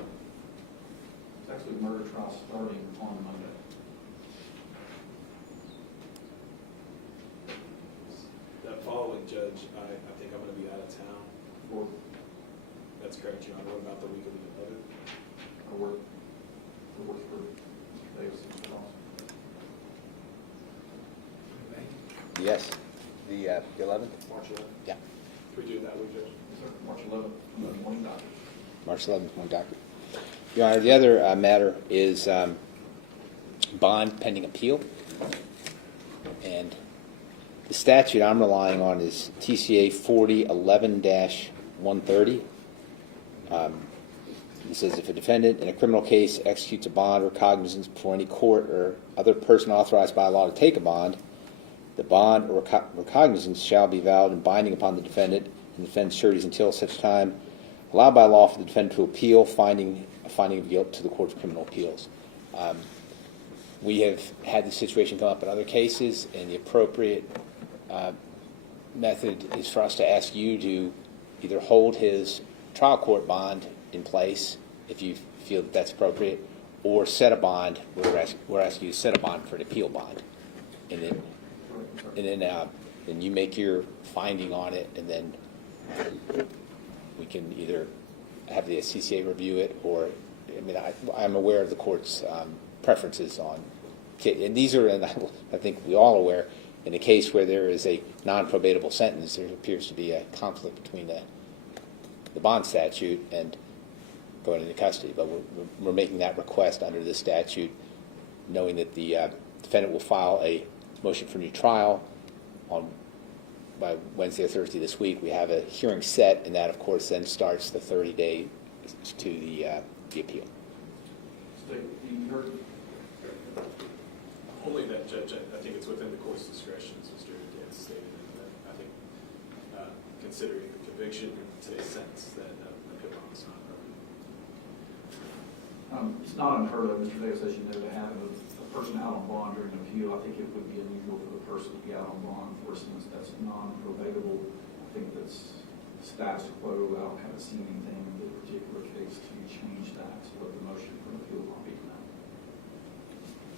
It's actually murder trial starting on Monday. That following, Judge, I think I'm going to be out of town. Or That's correct, Your Honor. What about the week of the 11th? work for Mr. Davis and Mr. Dawson. Yes. The 11th? March 11th? Yeah. Can we do it that week, Judge? Yes, sir. March 11th, morning docket. March 11th, one docket. Your Honor, the other matter is bond pending appeal. And the statute I'm relying on is TCA 4011-130. It says if a defendant in a criminal case executes a bond or cognizance before any court or other person authorized by law to take a bond, the bond or cognizance shall be valid and binding upon the defendant and the defendant's sureties until such time allowed by law for the defendant to appeal a finding of guilt to the Court of Criminal Appeals. We have had this situation come up in other cases, and the appropriate method is for us to ask you to either hold his trial court bond in place if you feel that that's appropriate, or set a bond. We're asking you to set a bond for an appeal bond, and then you make your finding on it, and then we can either have the CCA review it, or I'm aware of the court's preferences on, and these are, and I think we all are aware, in a case where there is a non-probatable sentence, there appears to be a conflict between the bond statute and going into custody. But we're making that request under this statute, knowing that the defendant will file a motion for new trial by Wednesday or Thursday this week. We have a hearing set, and that, of course, then starts the 30-day to the appeal. State, you heard? Only that, Judge, I think it's within the court's discretion, as Mr. Davis stated, and I think considering the conviction and today's sentence, that appeal bond is not appropriate. It's not unheard of, Mr. Davis, as you know, to have a person out on bond during an appeal. I think it would be unusual for the person to be out on bond for a sentence that's non-probatable. I think that's status quo. I haven't seen anything in this particular case to change that, so let the motion for appeal bond be denied.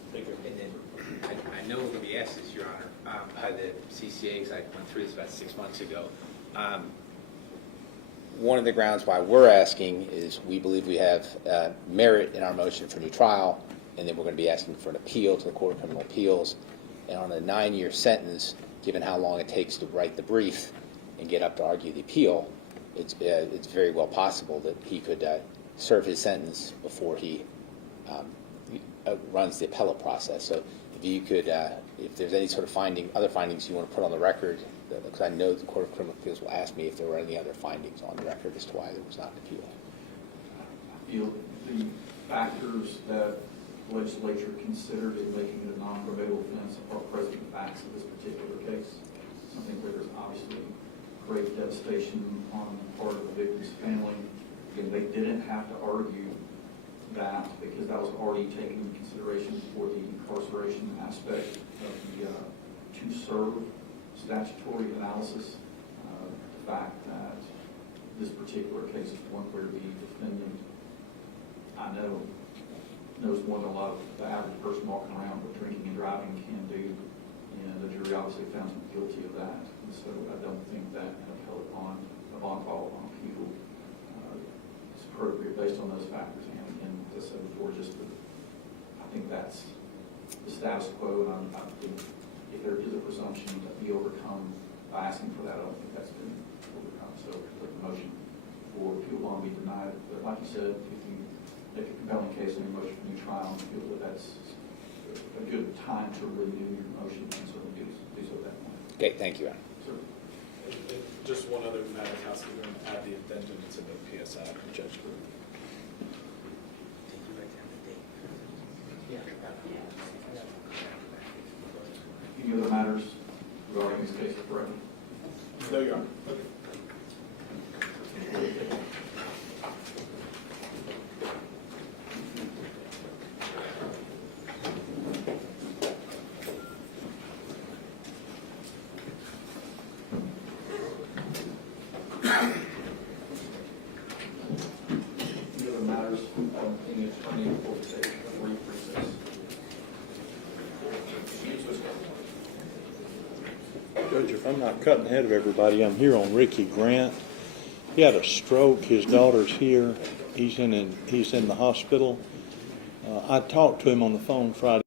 Thank you. And then, I know we're going to be asked this, Your Honor, by the CCA, because I went through this about 6 months ago. One of the grounds why we're asking is we believe we have merit in our motion for new trial, and then we're going to be asking for an appeal to the Court of Criminal Appeals. And on a 9-year sentence, given how long it takes to write the brief and get up to argue the appeal, it's very well possible that he could serve his sentence before he runs the appellate process. So if you could, if there's any sort of other findings you want to put on the record, because I know the Court of Criminal Appeals will ask me if there were any other findings on the record as to why there was not an appeal. I feel the factors that the legislature considered in making it a non-probatable offense are present facts of this particular case. I think there's obviously great devastation on the part of the victim's family. Again, they didn't have to argue that was already taken into consideration for the incarceration aspect of the to serve statutory analysis. The fact that this particular case is one where the defendant, I know, knows more than a lot of the average person walking around what drinking and driving can do, and the jury obviously found him guilty of that. And so I don't think that an appellate bond, a bond call on appeal, is appropriate based on those factors. And as I said before, I think that's the status quo, and I think if there is a presumption to be overcome by asking for that, I don't think that's been overcome. So the motion for appeal bond be denied. But like you said, if you make a compelling case in your motion for new trial and feel that that's a good time to renew your motion, and so do so at that point. Okay, thank you, Aaron. Sir. And just one other matter of housekeeping, add the addendum to the PSI from Judge Brewer. Any other matters regarding this case, correct? No, Your Honor. Any other matters in the attorney for today, brief recess? Judge, if I'm not cutting ahead of everybody, I'm here on Ricky Grant. He had a stroke. His daughter's here. He's in the hospital. I talked to him on the phone Friday